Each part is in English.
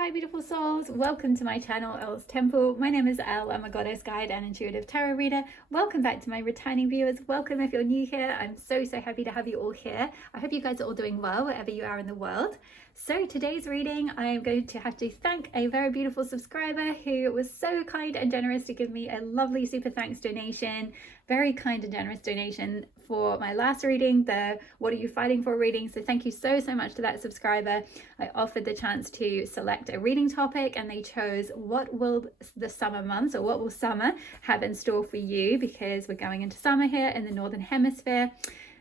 Hi beautiful souls, welcome to my channel Elle's Temple. My name is Elle, I'm a goddess guide and intuitive tarot reader. Welcome back to my returning viewers. Welcome if you're new here. I'm so happy to have you all here. I hope you guys are all doing well wherever you are in the world. So today's reading, I am going to have to thank a very beautiful subscriber who was so kind and generous to give me a lovely super thanks donation. Very kind and generous donation for my last reading, the What Are You Fighting For reading. So thank you so much to that subscriber. I offered the chance to select a reading topic and they chose what will the summer months, or what will summer have in store for you, because we're going into summer here in the Northern Hemisphere.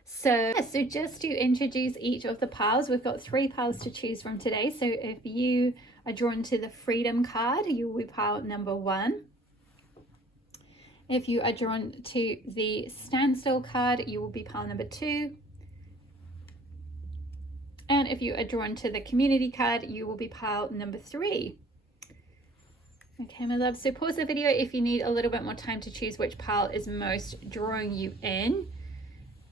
So just to introduce each of the piles, we've got 3 piles to choose from today. So if you are drawn to the Freedom card, you will be pile number 1. If you are drawn to the Standstill card, you will be pile number 2. And if you are drawn to the Community card, you will be pile number 3. Okay, my love, so pause the video if you need a little bit more time to choose which pile is most drawing you in.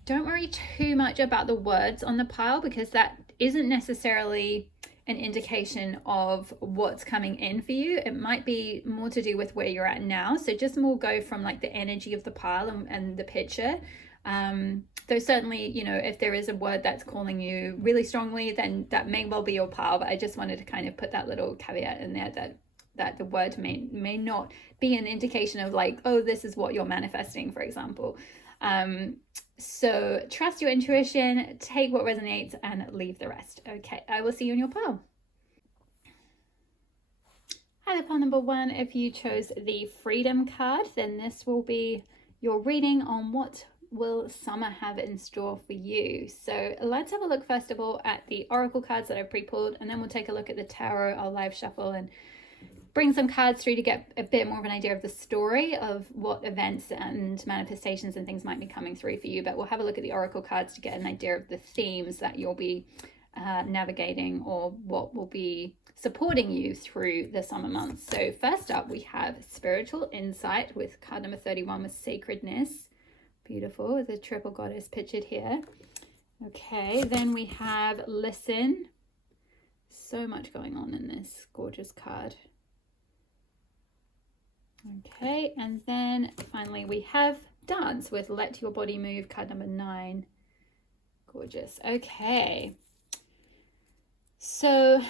Don't worry too much about the words on the pile, because that isn't necessarily an indication of what's coming in for you. It might be more to do with where you're at now. So just more go from like the energy of the pile and the picture. Though certainly, you know, if there is a word that's calling you really strongly, then that may well be your pile. But I just wanted to kind of put that little caveat in there that the word may not be an indication of like, oh, this is what you're manifesting, for example. So trust your intuition, take what resonates and leave the rest. Okay, I will see you in your pile. Hi, pile number 1. If you chose the Freedom card, then this will be your reading on what will summer have in store for you. So let's have a look first of all at the oracle cards that I pre-pulled, and then we'll take a look at the tarot. I'll live shuffle and bring some cards through to get a bit more of an idea of the story of what events and manifestations and things might be coming through for you. But we'll have a look at the oracle cards to get an idea of the themes that you'll be navigating, or what will be supporting you through the summer months. So first up, we have Spiritual Insight with card number 31 with Sacredness. Beautiful, with a triple goddess pictured here. Okay, then we have Listen. So much going on in this gorgeous card. Okay, and then finally we have Dance with Let Your Body Move, card number 9. Gorgeous. Okay, so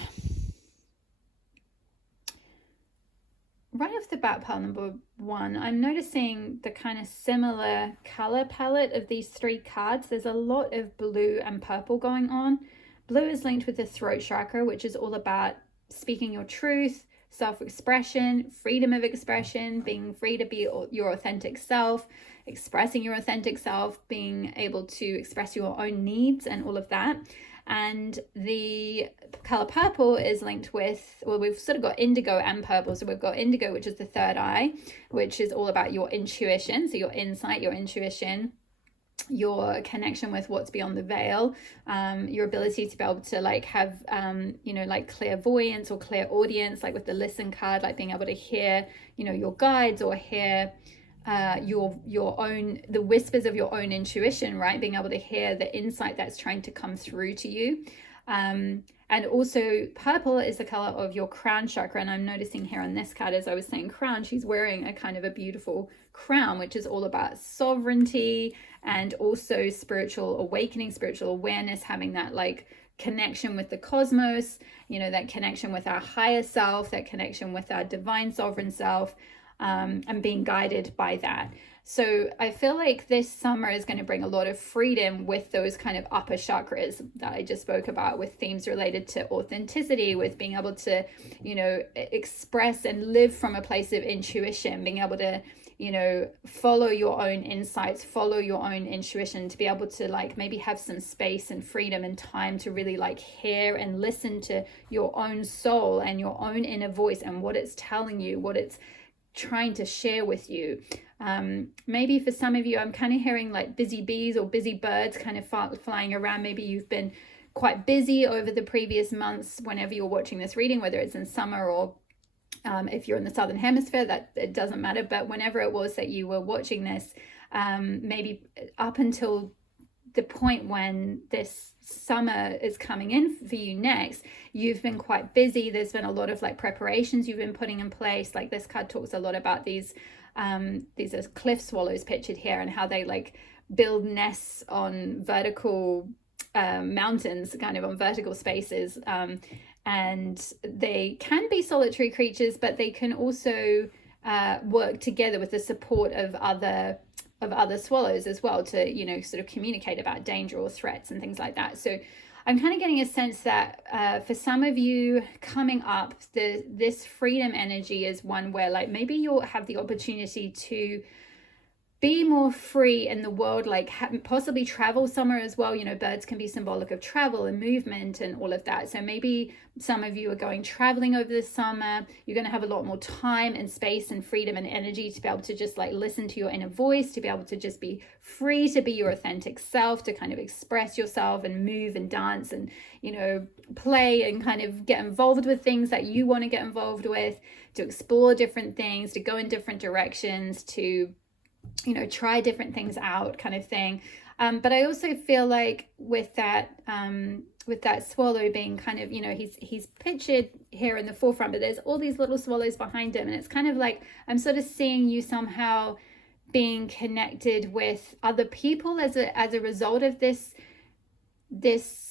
right off the bat, pile number 1, I'm noticing the kind of similar color palette of these 3 cards. There's a lot of blue and purple going on. Blue is linked with the throat chakra, which is all about speaking your truth, self-expression, freedom of expression, being free to be your authentic self, expressing your authentic self, being able to express your own needs and all of that. And the color purple is linked with, well, we've sort of got indigo and purple. So we've got indigo, which is the third eye, which is all about your intuition. So your insight, your intuition, your connection with what's beyond the veil, your ability to be able to like have you know, like clairvoyance or clairaudience, like with the Listen card, like being able to hear, you know, your guides, or hear your own, the whispers of your own intuition, right? Being able to hear the insight that's trying to come through to you. And also purple is the color of your crown chakra. And I'm noticing here on this card, as I was saying crown, she's wearing a kind of a beautiful crown, which is all about sovereignty and also spiritual awakening, spiritual awareness, having that like connection with the cosmos, you know, that connection with our higher self, that connection with our divine sovereign self, and being guided by that. So I feel like this summer is going to bring a lot of freedom with those kind of upper chakras that I just spoke about, with themes related to authenticity, with being able to, you know, express and live from a place of intuition, being able to, you know, follow your own insights, follow your own intuition, to be able to like maybe have some space and freedom and time to really like hear and listen to your own soul and your own inner voice and what it's telling you, what it's trying to share with you. Maybe for some of you, I'm kind of hearing like busy bees or busy birds kind of flying around. Maybe you've been quite busy over the previous months whenever you're watching this reading, whether it's in summer or if you're in the Southern Hemisphere, that it doesn't matter. But whenever it was that you were watching this, maybe up until the point when this summer is coming in for you next, you've been quite busy. There's been a lot of like preparations you've been putting in place. Like this card talks a lot about these are cliff swallows pictured here, and how they like build nests on vertical mountains, kind of on vertical spaces, and they can be solitary creatures, but they can also work together with the support of other swallows as well, to, you know, sort of communicate about danger or threats and things like that. So I'm kind of getting a sense that for some of you coming up, this freedom energy is one where like maybe you'll have the opportunity to be more free in the world, like possibly travel somewhere as well. You know, birds can be symbolic of travel and movement and all of that. So maybe some of you are going traveling over the summer. You're going to have a lot more time and space and freedom and energy to be able to just like listen to your inner voice, to be able to just be free to be your authentic self, to kind of express yourself and move and dance and, you know, play and kind of get involved with things that you want to get involved with, to explore different things, to go in different directions, to, you know, try different things out, kind of thing. But I also feel like with that swallow being kind of, you know, he's pictured here in the forefront, but there's all these little swallows behind him, and it's kind of like I'm sort of seeing you somehow being connected with other people as a result of this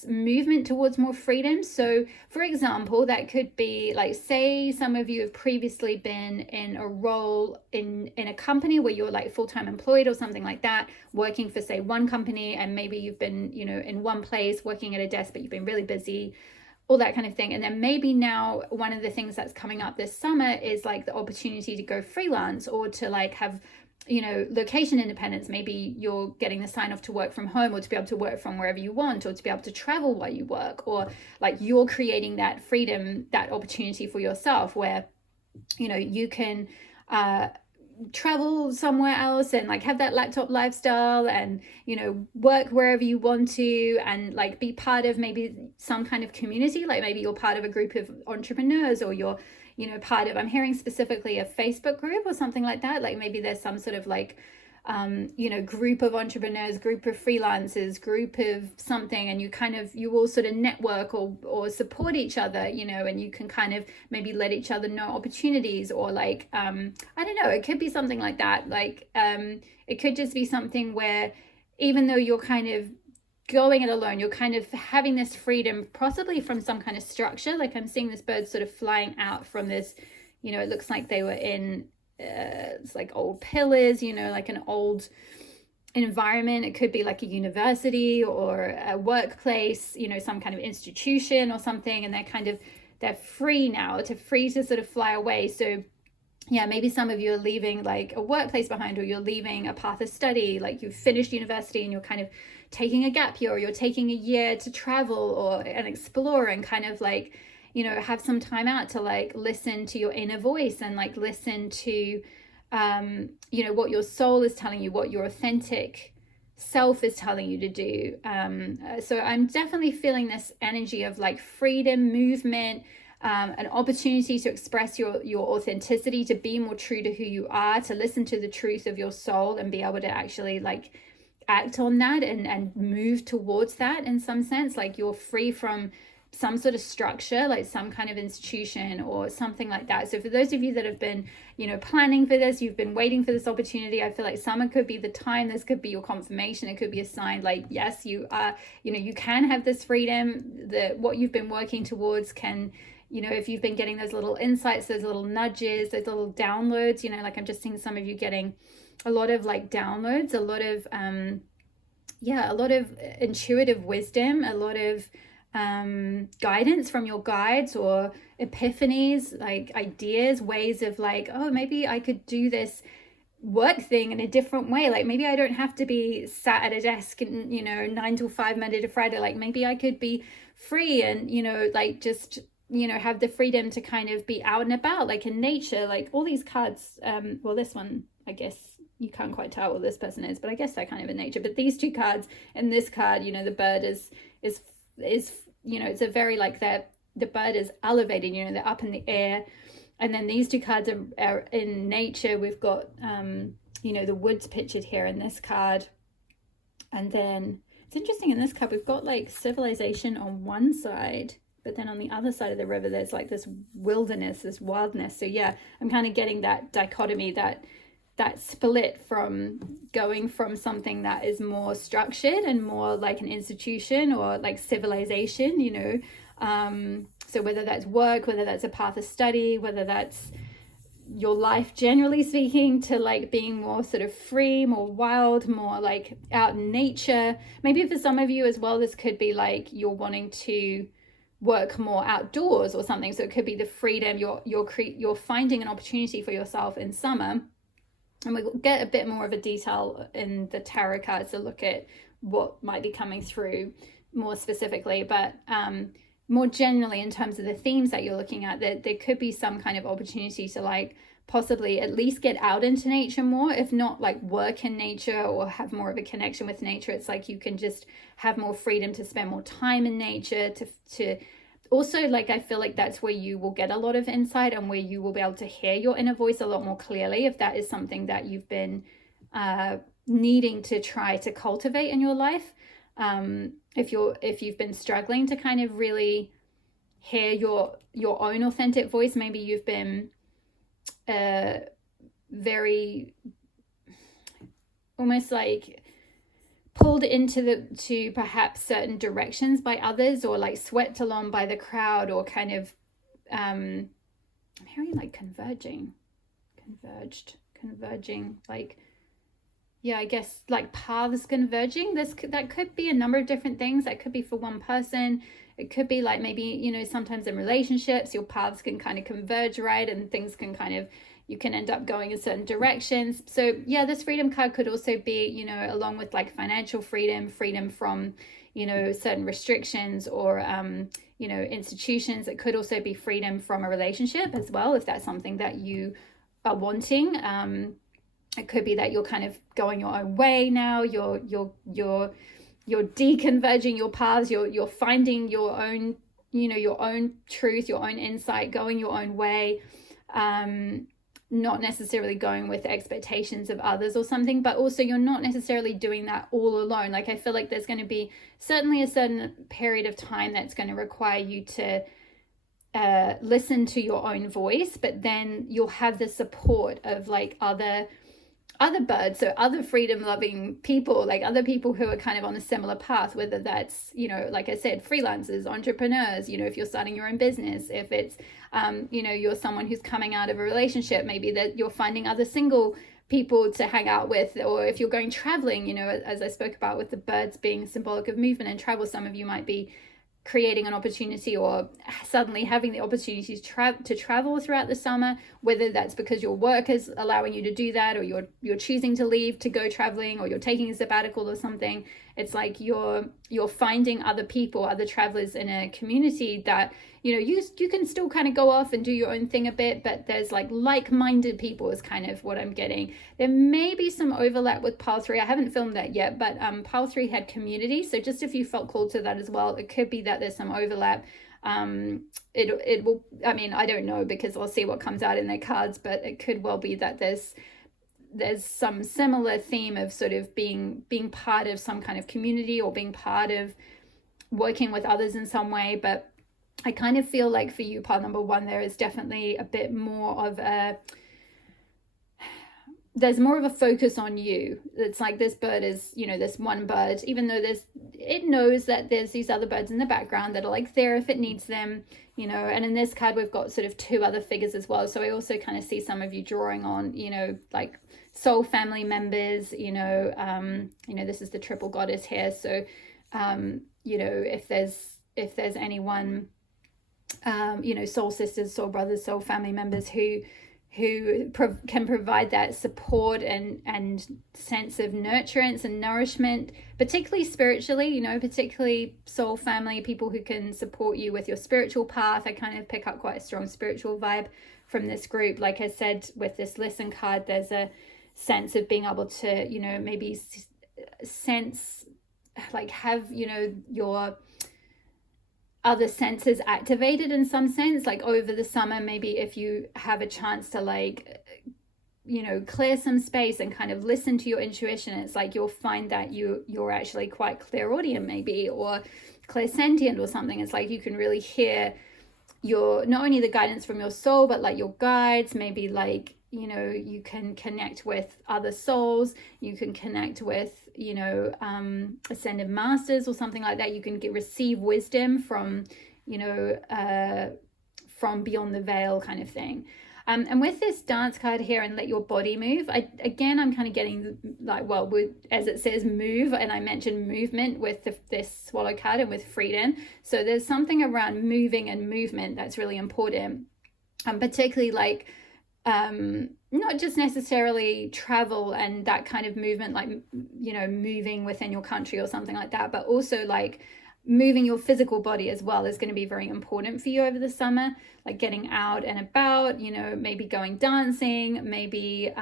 movement towards more freedom. So for example, that could be like, say some of you have previously been in a role in a company where you're like full-time employed or something like that, working for say one company, and maybe you've been, you know, in one place working at a desk, but you've been really busy, all that kind of thing. And then maybe now one of the things that's coming up this summer is like the opportunity to go freelance, or to like have, you know, location independence. Maybe you're getting the sign off to work from home, or to be able to work from wherever you want, or to be able to travel while you work, or like you're creating that freedom, that opportunity for yourself where, you know, you can travel somewhere else and like have that laptop lifestyle and, you know, work wherever you want to, and like be part of maybe some kind of community. Like maybe you're part of a group of entrepreneurs, or you're, you know, part of, I'm hearing specifically a Facebook group or something like that. Like maybe there's some sort of like you know, group of entrepreneurs, group of freelancers, group of something, and you all sort of network or support each other, you know, and you can kind of maybe let each other know opportunities, or like I don't know, it could be something like that. Like it could just be something where even though you're kind of going it alone, you're kind of having this freedom, possibly from some kind of structure. Like I'm seeing this bird sort of flying out from this, you know, it looks like they were in it's like old pillars, you know, like an old environment. It could be like a university or a workplace, you know, some kind of institution or something, and they're free now, free to sort of fly away. So yeah, maybe some of you are leaving like a workplace behind, or you're leaving a path of study, like you've finished university and you're kind of taking a gap year, or you're taking a year to travel and explore, and kind of like, you know, have some time out to like listen to your inner voice, and like listen to you know, what your soul is telling you, what your authentic self is telling you to do. So I'm definitely feeling this energy of like freedom, movement, an opportunity to express your authenticity, to be more true to who you are, to listen to the truth of your soul and be able to actually like act on that and move towards that in some sense. Like you're free from some sort of structure, like some kind of institution or something like that. So for those of you that have been, you know, planning for this, you've been waiting for this opportunity, I feel like summer could be the time. This could be your confirmation. It could be a sign like, yes, you are, you know, you can have this freedom, that what you've been working towards can, you know, if you've been getting those little insights, those little nudges, those little downloads, you know, like I'm just seeing some of you getting a lot of like downloads, a lot of a lot of intuitive wisdom, a lot of guidance from your guides, or epiphanies, like ideas, ways of like, oh, maybe I could do this work thing in a different way. Like maybe I don't have to be sat at a desk and, you know, 9 to 5 Monday to Friday. Like maybe I could be free and, you know, like just, you know, have the freedom to kind of be out and about, like in nature. Like all these cards, well, this one, I guess you can't quite tell what this person is, but I guess they're kind of in nature. But these two cards and this card, you know, the bird is you know, it's a very like the bird is elevated, you know, they're up in the air. And then these two cards are in nature. We've got you know, the woods pictured here in this card, and then It's interesting, in this card we've got like civilization on one side, but then on the other side of the river there's like this wilderness, this wildness. So yeah, I'm kind of getting that dichotomy, that split from going from something that is more structured and more like an institution or like civilization, you know. So whether that's work, whether that's a path of study, whether that's your life generally speaking, to like being more sort of free, more wild, more like out in nature. Maybe for some of you as well, this could be like you're wanting to work more outdoors or something. So it could be the freedom, you're finding an opportunity for yourself in summer. And we'll get a bit more of a detail in the tarot cards to look at what might be coming through more specifically. But more generally, in terms of the themes that you're looking at, there could be some kind of opportunity to like possibly at least get out into nature more, if not like work in nature or have more of a connection with nature. It's like you can just have more freedom to spend more time in nature, to also, like, I feel like that's where you will get a lot of insight and where you will be able to hear your inner voice a lot more clearly, if that is something that you've been needing to try to cultivate in your life. If you've been struggling to kind of really hear your own authentic voice, maybe you've been very almost like pulled to perhaps certain directions by others, or like swept along by the crowd, or kind of I'm hearing like converging, like, yeah, I guess like paths converging. That could be a number of different things. That could be for one person. It could be like, maybe, you know, sometimes in relationships your paths can kind of converge, right? And things can kind of, you can end up going in certain directions. So yeah, this freedom card could also be, you know, along with like financial freedom from, you know, certain restrictions or you know, institutions. It could also be freedom from a relationship as well, if that's something that you are wanting. It could be that you're kind of going your own way now. You're deconverging your paths. You're finding your own, you know, your own truth, your own insight, going your own way. Not necessarily going with the expectations of others or something, but also you're not necessarily doing that all alone. Like, I feel like there's going to be certainly a certain period of time that's going to require you to listen to your own voice, but then you'll have the support of like other birds, so other freedom loving people, like other people who are kind of on a similar path, whether that's, you know, like I said, freelancers, entrepreneurs, you know, if you're starting your own business, if it's you know, you're someone who's coming out of a relationship, maybe that you're finding other single people to hang out with, or if you're going traveling, you know, as I spoke about with the birds being symbolic of movement and travel, some of you might be creating an opportunity or suddenly having the opportunity to travel throughout the summer, whether that's because your work is allowing you to do that, or you're choosing to leave to go traveling, or you're taking a sabbatical or something. It's like you're finding other people, other travelers in a community that, you know, you can still kind of go off and do your own thing a bit, but there's like-minded people is kind of what I'm getting. There may be some overlap with pile 3. I haven't filmed that yet, but pile 3 had community, so just if you felt called to that as well, it could be that there's some overlap. It will, I mean, I don't know, because I'll see what comes out in their cards, but it could well be that there's some similar theme of sort of being part of some kind of community, or being part of working with others in some way. But I kind of feel like for you, pile number 1, there is definitely a bit more of there's more of a focus on you. It's like this bird is, you know, this one bird, even though it knows that there's these other birds in the background that are like there if it needs them, you know. And in this card we've got sort of 2 other figures as well, so I also kind of see some of you drawing on, you know, like soul family members, you know. This is the triple goddess here, so you know, if there's anyone, you know, soul sisters, soul brothers, soul family members who can provide that support and sense of nurturance and nourishment, particularly spiritually, you know, particularly soul family, people who can support you with your spiritual path. I kind of pick up quite a strong spiritual vibe from this group. Like I said, with this listen card, there's a sense of being able to, you know, maybe sense, like have, you know, your other senses activated in some sense, like over the summer. Maybe if you have a chance to like clear some space and kind of listen to your intuition, it's like you'll find that you're actually quite clairaudient maybe, or clairsentient or something. It's like you can really hear your, not only the guidance from your soul, but like your guides, maybe like, you can connect with other souls, you can connect with, ascended masters or something like that. You can receive wisdom from, from beyond the veil kind of thing. And with this dance card here and let your body move, I'm kind of getting like, well, as it says move, and I mentioned movement with this swallow card and with freedom. So there's something around moving and movement that's really important. Particularly like, not just necessarily travel and that kind of movement, like, moving within your country or something like that, but also like moving your physical body as well is going to be very important for you over the summer, like getting out and about, maybe going dancing, maybe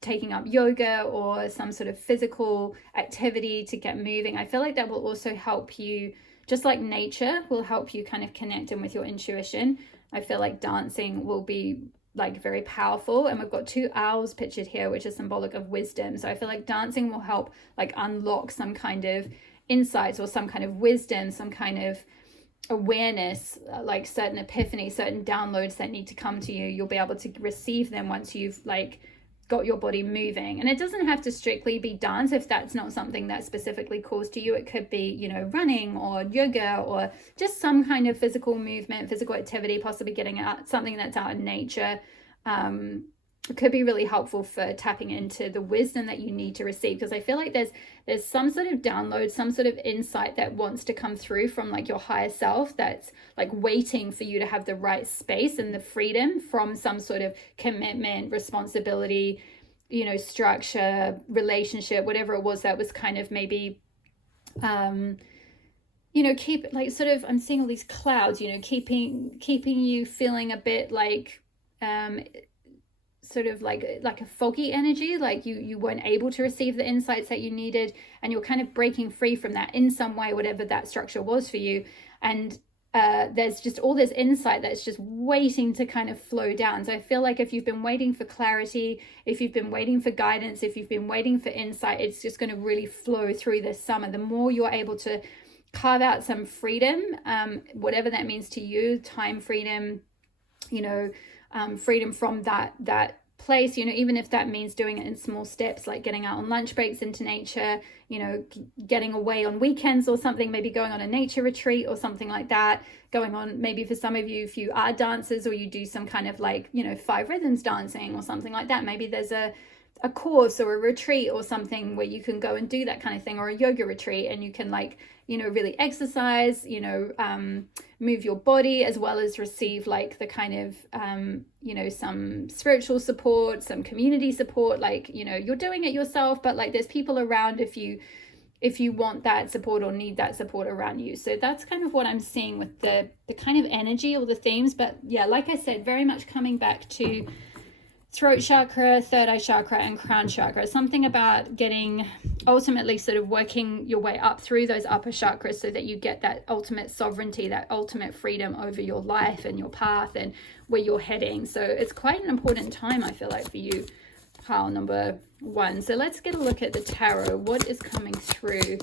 taking up yoga or some sort of physical activity to get moving. I feel like that will also help you, just like nature will help you kind of connect in with your intuition. I feel like dancing will be like very powerful, and we've got 2 owls pictured here, which is symbolic of wisdom. So I feel like dancing will help like unlock some kind of insights or some kind of wisdom, some kind of awareness, like certain epiphany, certain downloads that need to come to you. You'll be able to receive them once you've like got your body moving. And it doesn't have to strictly be dance if that's not something that specifically calls to you. It could be, running or yoga or just some kind of physical movement, physical activity, possibly getting out, something that's out in nature. It could be really helpful for tapping into the wisdom that you need to receive, because I feel like there's some sort of download, some sort of insight that wants to come through from like your higher self, that's like waiting for you to have the right space and the freedom from some sort of commitment, responsibility, structure, relationship, whatever it was that was kind of maybe keep like sort of, I'm seeing all these clouds, keeping you feeling a bit like sort of like a foggy energy, like you weren't able to receive the insights that you needed, and you're kind of breaking free from that in some way, whatever that structure was for you. And there's just all this insight that's just waiting to kind of flow down. So I feel like if you've been waiting for clarity, if you've been waiting for guidance, if you've been waiting for insight, it's just going to really flow through this summer. The more you're able to carve out some freedom, whatever that means to you, time freedom, freedom from that place, even if that means doing it in small steps, like getting out on lunch breaks into nature, getting away on weekends or something, maybe going on a nature retreat or something like that, going on, maybe for some of you, if you are dancers or you do some kind of like 5 rhythms dancing or something like that, maybe there's a course or a retreat or something where you can go and do that kind of thing, or a yoga retreat, and you can like really exercise, move your body, as well as receive like the kind of some spiritual support, some community support, like you're doing it yourself, but like there's people around if you want that support or need that support around you. So that's kind of what I'm seeing with the kind of energy or the themes. But yeah, like I said, very much coming back to throat chakra, third eye chakra, and crown chakra. Something about getting, ultimately sort of working your way up through those upper chakras so that you get that ultimate sovereignty, that ultimate freedom over your life and your path and where you're heading. So it's quite an important time, I feel like, for you, pile number 1. So let's get a look at the tarot. What is coming through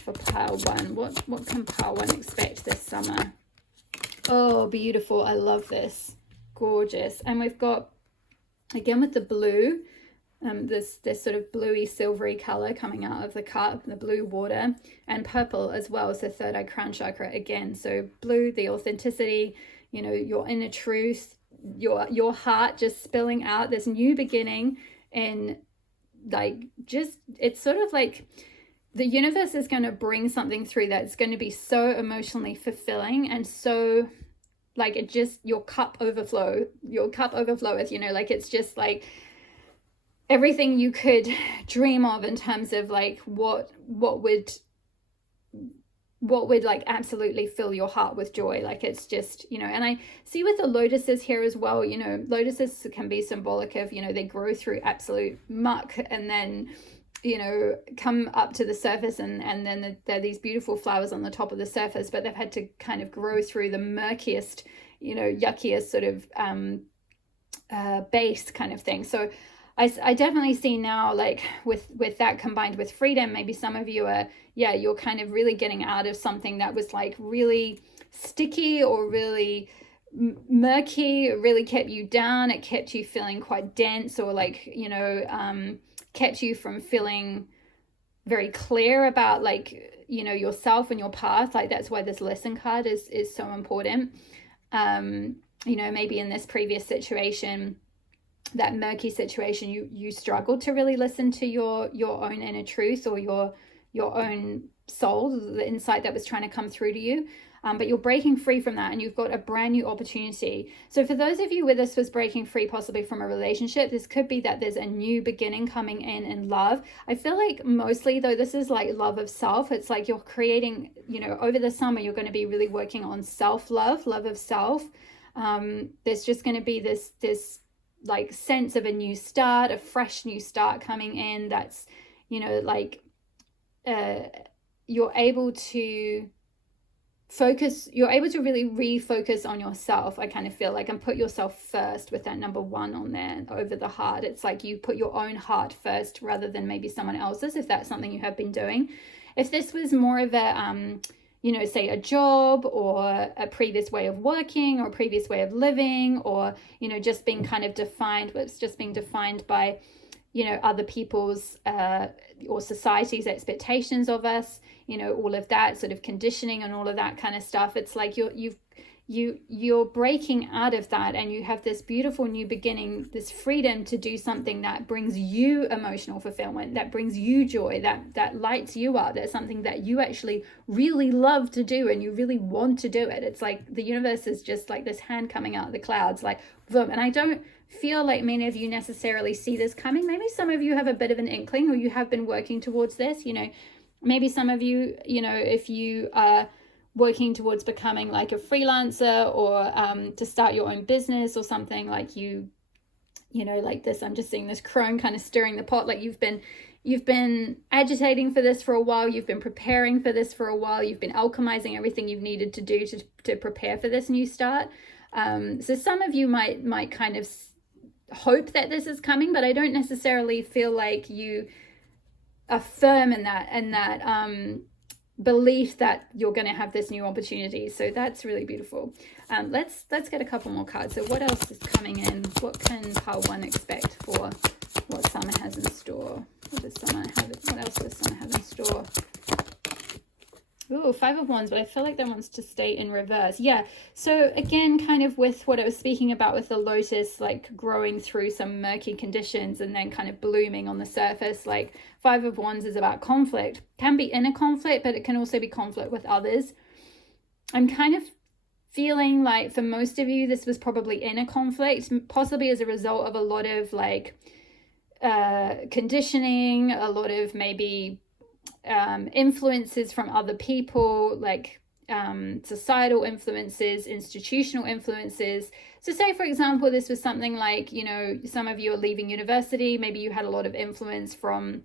for pile 1? What can pile 1 expect this summer? Oh, beautiful. I love this. Gorgeous. And we've got, again, with the blue, this sort of bluey silvery color coming out of the cup, the blue water, and purple as well as the third eye crown chakra again. So blue, the authenticity, your inner truth, your heart just spilling out this new beginning. And like, just, it's sort of like the universe is going to bring something through that's going to be so emotionally fulfilling, and so like it just, your cup overfloweth, like it's just like everything you could dream of in terms of like what would like absolutely fill your heart with joy. Like it's just, and I see with the lotuses here as well, lotuses can be symbolic of, they grow through absolute muck and then come up to the surface, and then there are these beautiful flowers on the top of the surface, but they've had to kind of grow through the murkiest, yuckiest sort of base kind of thing. So I definitely see now, like with that combined with freedom, maybe some of you are, yeah, you're kind of really getting out of something that was like really sticky or really murky. It really kept you down. It kept you feeling quite dense, or like, kept you from feeling very clear about, like, yourself and your path. Like, that's why this lesson card is so important. Maybe in this previous situation, that murky situation, you struggled to really listen to your own inner truth, or your own soul, the insight that was trying to come through to you. But you're breaking free from that, and you've got a brand new opportunity. So for those of you where this was breaking free possibly from a relationship, this could be that there's a new beginning coming in love. I feel like mostly though, this is like love of self. It's like you're creating, over the summer, you're going to be really working on self-love, love of self. There's just going to be this like sense of a new start, a fresh new start coming in. That's, you're able to really refocus on yourself. I kind of feel like, and put yourself first with that number 1 on there over the heart. It's like you put your own heart first rather than maybe someone else's, if that's something you have been doing. If this was more of a say a job, or a previous way of working, or a previous way of living, or just being kind of defined, it's just being defined by other people's or society's expectations of us, all of that sort of conditioning and all of that kind of stuff. It's like you're breaking out of that, and you have this beautiful new beginning, this freedom to do something that brings you emotional fulfillment, that brings you joy, that lights you up. That's something that you actually really love to do, and you really want to do it. It's like the universe is just like this hand coming out of the clouds, like boom. And I don't feel like many of you necessarily see this coming. Maybe some of you have a bit of an inkling, or you have been working towards this. Maybe some of you, if you are working towards becoming like a freelancer, or to start your own business or something, like like this, I'm just seeing this crone kind of stirring the pot. Like you've been agitating for this for a while. You've been preparing for this for a while. You've been alchemizing everything you've needed to do to prepare for this new start. So some of you might kind of hope that this is coming, but I don't necessarily feel like you are firm in that belief that you're going to have this new opportunity. So that's really beautiful. Let's get a couple more cards. So what else is coming in? What can pile 1 expect for what summer has in store? What else does summer have in store? Ooh, 5 of Wands, but I feel like that wants to stay in reverse. Yeah, so again, kind of with what I was speaking about with the lotus, like growing through some murky conditions and then kind of blooming on the surface. Like 5 of Wands is about conflict. Can be inner conflict, but it can also be conflict with others. I'm kind of feeling like for most of you, this was probably inner conflict, possibly as a result of a lot of like conditioning, a lot of maybe influences from other people, like societal influences, institutional influences. So say, for example, this was something like, some of you are leaving university. Maybe you had a lot of influence from,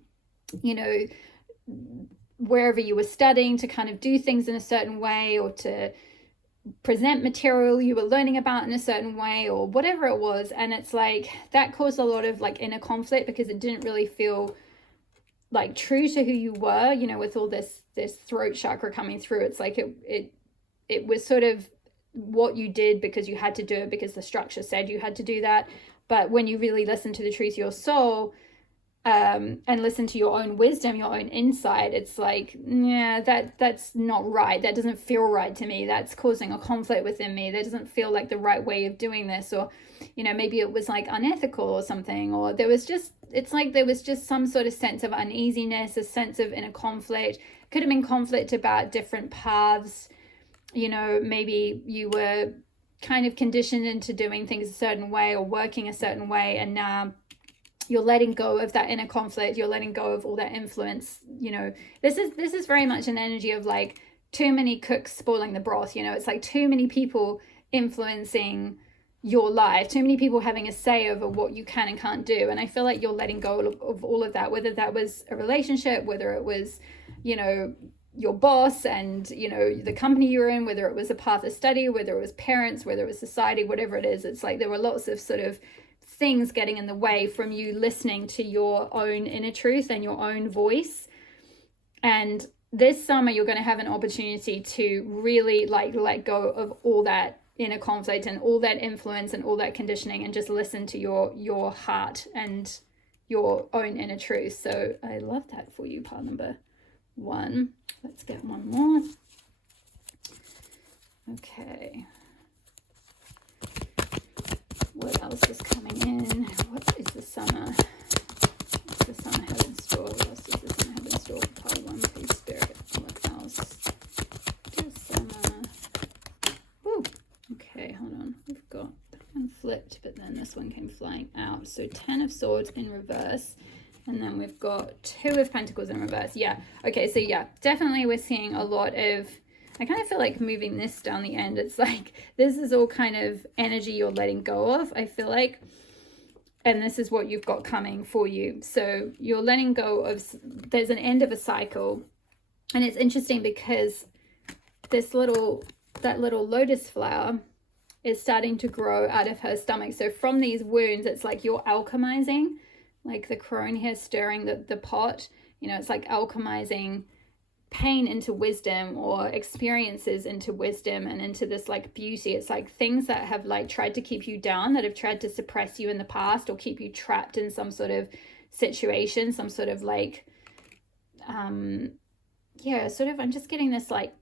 wherever you were studying to kind of do things in a certain way, or to present material you were learning about in a certain way, or whatever it was. And it's like that caused a lot of like inner conflict, because it didn't really feel like true to who you were, with all this throat chakra coming through. It's like it was sort of what you did because you had to do it, because the structure said you had to do that. But when you really listen to the truth of your soul, and listen to your own wisdom, your own insight, it's like, yeah, that's not right. That doesn't feel right to me. That's causing a conflict within me. That doesn't feel like the right way of doing this. Or, maybe it was like unethical or something, or there was just some sort of sense of uneasiness, a sense of inner conflict. Could have been conflict about different paths. Maybe you were kind of conditioned into doing things a certain way or working a certain way, and now you're letting go of that inner conflict. You're letting go of all that influence. This is very much an energy of like too many cooks spoiling the broth. It's like too many people influencing your life, too many people having a say over what you can and can't do. And I feel like you're letting go of all of that, whether that was a relationship, whether it was, your boss and, the company you're in, whether it was a path of study, whether it was parents, whether it was society, whatever it is. It's like there were lots of sort of things getting in the way from you listening to your own inner truth and your own voice. And this summer, you're going to have an opportunity to really like let go of all that inner conflict and all that influence and all that conditioning, and just listen to your heart and your own inner truth. So I love that for you, pile number 1. Let's get one more. Okay. What else is coming in? What is the summer? What's the summer have in store? What else does the summer have in store? Pile 1, please, Spirit. What else? Does summer? Woo. Okay, hold on. We've got that one flipped, but then this one came flying out. So 10 of Swords in reverse. And then we've got 2 of Pentacles in reverse. Yeah. Okay, so yeah, definitely we're seeing a lot of, I kind of feel like moving this down the end, it's like this is all kind of energy you're letting go of, I feel like. And this is what you've got coming for you. So you're letting go of, there's an end of a cycle. And it's interesting because that little lotus flower is starting to grow out of her stomach. So from these wounds, it's like you're alchemizing, like the crone here stirring the pot, you know, it's like alchemizing pain into wisdom, or experiences into wisdom and into this like beauty. It's like things that have like tried to keep you down, that have tried to suppress you in the past, or keep you trapped in some sort of situation, some sort of like, yeah, sort of, I'm just getting this like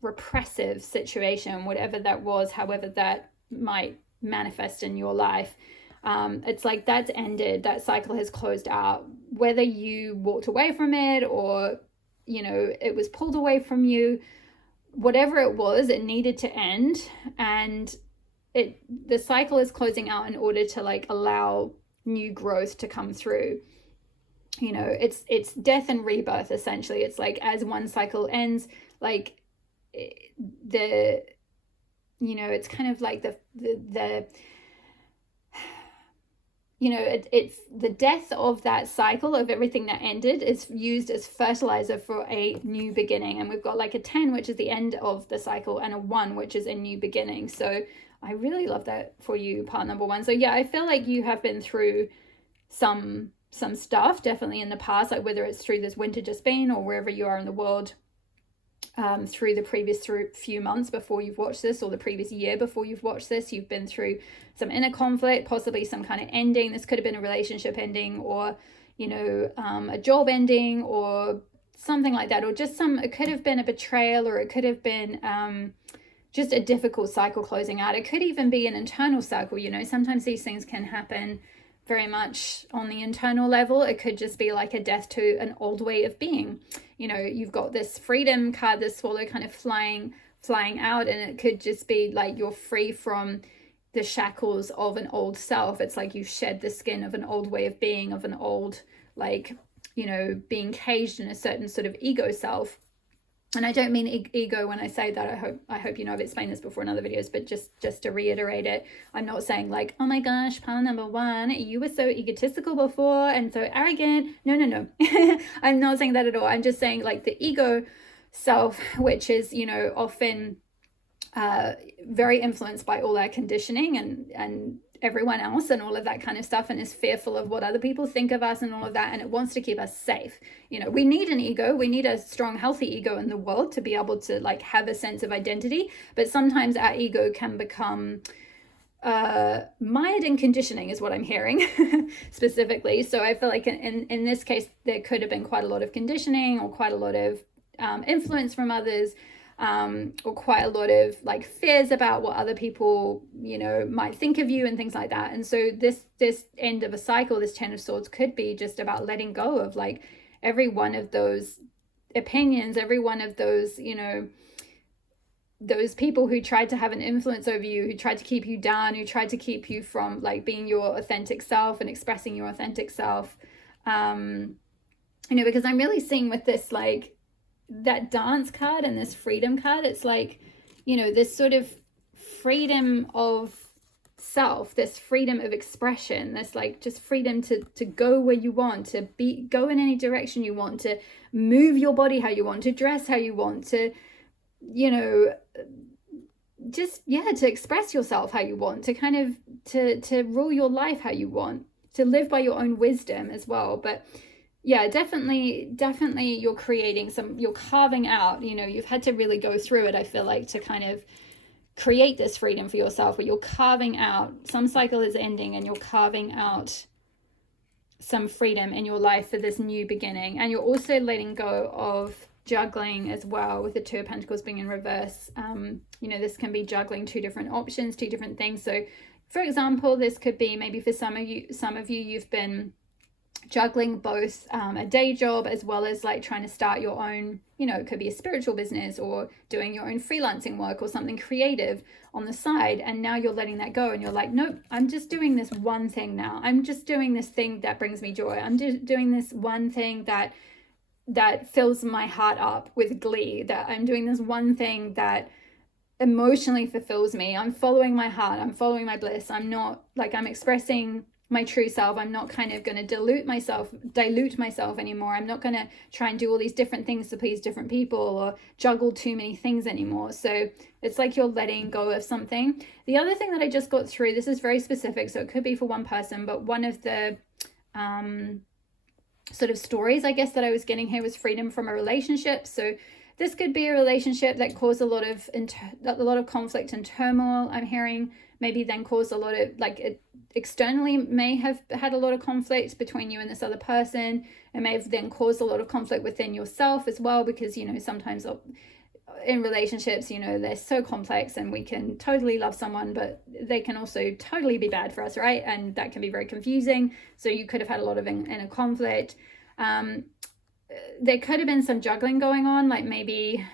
repressive situation, whatever that was, however that might manifest in your life. It's like that's ended, that cycle has closed out, whether you walked away from it or, you know, it was pulled away from you, whatever it was, it needed to end. And the cycle is closing out in order to like allow new growth to come through. You know, it's death and rebirth, essentially. It's like as one cycle ends, like the, you know, it's kind of like the you know, it's the death of that cycle of everything that ended is used as fertilizer for a new beginning. And we've got like a 10, which is the end of the cycle, and a 1, which is a new beginning. So I really love that for you, part number 1. So yeah, I feel like you have been through some stuff definitely in the past, like whether it's through this winter just been, or wherever you are in the world, through the previous few months before you've watched this, or the previous year before you've watched this, you've been through some inner conflict, possibly some kind of ending. This could have been a relationship ending, or, you know, a job ending, or something like that, or just it could have been a betrayal, or it could have been just a difficult cycle closing out. It could even be an internal cycle. You know, sometimes these things can happen very much on the internal level. It could just be like a death to an old way of being. You know, you've got this freedom card, this swallow kind of flying out, and it could just be like you're free from the shackles of an old self. It's like you shed the skin of an old way of being, of an old, like, you know, being caged in a certain sort of ego self. And I don't mean ego when I say that. I hope you know I've explained this before in other videos, but just to reiterate it, I'm not saying like, oh my gosh, pile number 1, you were so egotistical before and so arrogant. No. I'm not saying that at all. I'm just saying like the ego self, which is, you know, often very influenced by all our conditioning and everyone else and all of that kind of stuff, and is fearful of what other people think of us and all of that, and it wants to keep us safe. You know, we need an ego, we need a strong, healthy ego in the world to be able to like have a sense of identity, but sometimes our ego can become mired in conditioning, is what I'm hearing specifically. So I feel like in this case there could have been quite a lot of conditioning, or quite a lot of influence from others, or quite a lot of like fears about what other people, you know, might think of you and things like that. And so this end of a cycle, this 10 of Swords, could be just about letting go of like every one of those opinions, every one of those, you know, those people who tried to have an influence over you, who tried to keep you down, who tried to keep you from like being your authentic self and expressing your authentic self. You know, because I'm really seeing with this, like, that dance card and this freedom card, it's like, you know, this sort of freedom of self, this freedom of expression, this like just freedom to go where you want, to go in any direction you want, to move your body how you want, to dress how you want, to, you know, just, yeah, to express yourself how you want, to kind of to rule your life how you want, to live by your own wisdom as well. But yeah, definitely you're creating some, you're carving out, you know, you've had to really go through it, I feel like, to kind of create this freedom for yourself, where you're carving out, some cycle is ending and you're carving out some freedom in your life for this new beginning. And you're also letting go of juggling as well, with the Two of Pentacles being in reverse. You know, this can be juggling two different options, two different things. So for example, this could be maybe for some of you you've been juggling both a day job as well as like trying to start your own, you know, it could be a spiritual business or doing your own freelancing work or something creative on the side. And now you're letting that go and you're like, nope, I'm just doing this one thing now. I'm just doing this thing that brings me joy. I'm just doing this one thing that fills my heart up with glee, that I'm doing this one thing that emotionally fulfills me. I'm following my heart. I'm following my bliss. I'm not like, I'm expressing my true self. I'm not kind of going to dilute myself anymore. I'm not going to try and do all these different things to please different people or juggle too many things anymore. So it's like you're letting go of something. The other thing that I just got through, this is very specific, so it could be for one person, but one of the sort of stories, I guess, that I was getting here was freedom from a relationship. So this could be a relationship that caused a lot of conflict and turmoil, I'm hearing. Maybe then caused a lot of, like, it externally may have had a lot of conflict between you and this other person. It may have then caused a lot of conflict within yourself as well, because, you know, sometimes in relationships, you know, they're so complex and we can totally love someone, but they can also totally be bad for us, right? And that can be very confusing. So you could have had a lot of inner conflict. There could have been some juggling going on, like maybe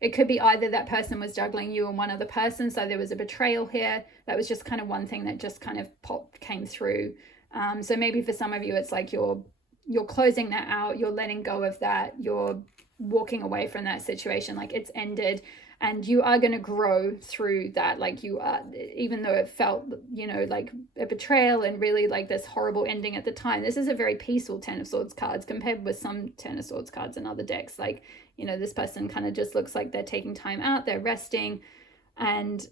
it could be either that person was juggling you and one other person, so there was a betrayal here. That was just kind of one thing that just kind of came through. So maybe for some of you, it's like you're closing that out, you're letting go of that, you're walking away from that situation, like it's ended, and you are going to grow through that. Like you are, even though it felt, you know, like a betrayal and really like this horrible ending at the time, this is a very peaceful Ten of Swords cards compared with some Ten of Swords cards in other decks. Like, you know, this person kind of just looks like they're taking time out, they're resting, and,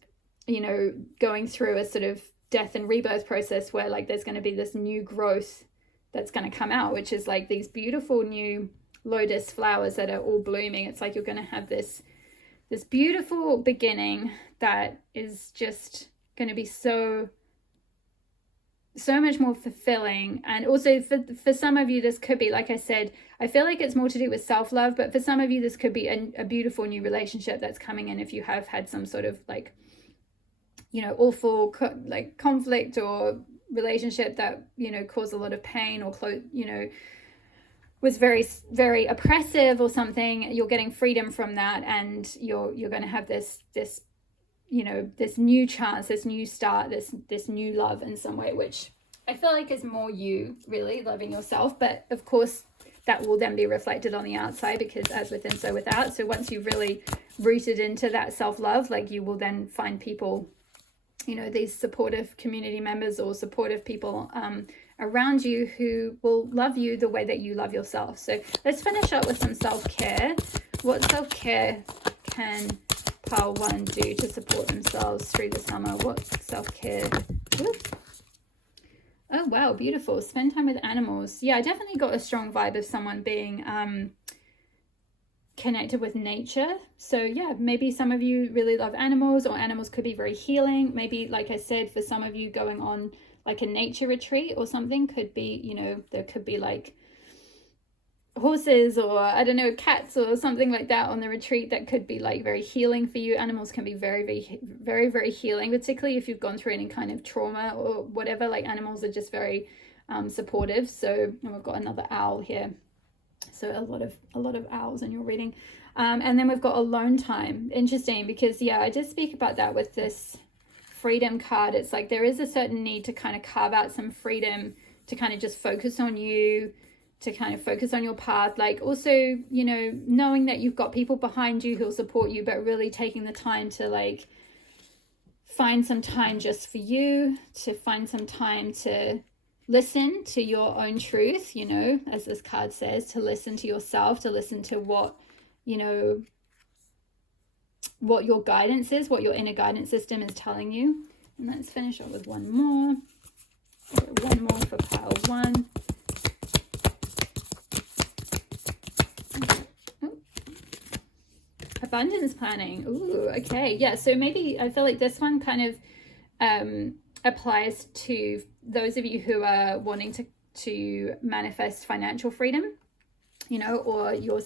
you know, going through a sort of death and rebirth process where like there's going to be this new growth that's going to come out, which is like these beautiful new lotus flowers that are all blooming. It's like you're going to have this beautiful beginning that is just going to be so much more fulfilling. And also for some of you, this could be, like I said, I feel like it's more to do with self-love, but for some of you, this could be a beautiful new relationship that's coming in if you have had some sort of like, you know, awful like conflict or relationship that, you know, caused a lot of pain or you know, was very, very oppressive or something. You're getting freedom from that, and you're going to have this, you know, this new chance, this new start, this new love in some way, which I feel like is more you really loving yourself. But of course that will then be reflected on the outside, because as within, so without. So once you've really rooted into that self-love, like you will then find people, you know, these supportive community members or supportive people around you who will love you the way that you love yourself. So let's finish up with some self-care. What self-care can pile 1 do to support themselves through the summer? What self-care? Oh wow, beautiful. Spend time with animals. Yeah, I definitely got a strong vibe of someone being connected with nature. So yeah, maybe some of you really love animals, or animals could be very healing. Maybe, like I said, for some of you going on like a nature retreat or something, could be, you know, there could be like horses or I don't know, cats or something like that on the retreat that could be like very healing for you. Animals can be very healing, particularly if you've gone through any kind of trauma or whatever. Like animals are just very supportive. So, and we've got another owl here, so a lot of owls in your reading. And then we've got alone time. Interesting, because yeah, I did speak about that with this freedom card. It's like there is a certain need to kind of carve out some freedom to kind of just focus on you, to kind of focus on your path. Like also, you know, knowing that you've got people behind you who'll support you, but really taking the time to like find some time just for you, to find some time to listen to your own truth, you know, as this card says, to listen to yourself, to listen to what, you know, what your guidance is, what your inner guidance system is telling you. And let's finish off with one more. One more for pile 1. Abundance planning. Ooh, okay. Yeah, so maybe I feel like this one kind of applies to those of you who are wanting to manifest financial freedom, you know, or you're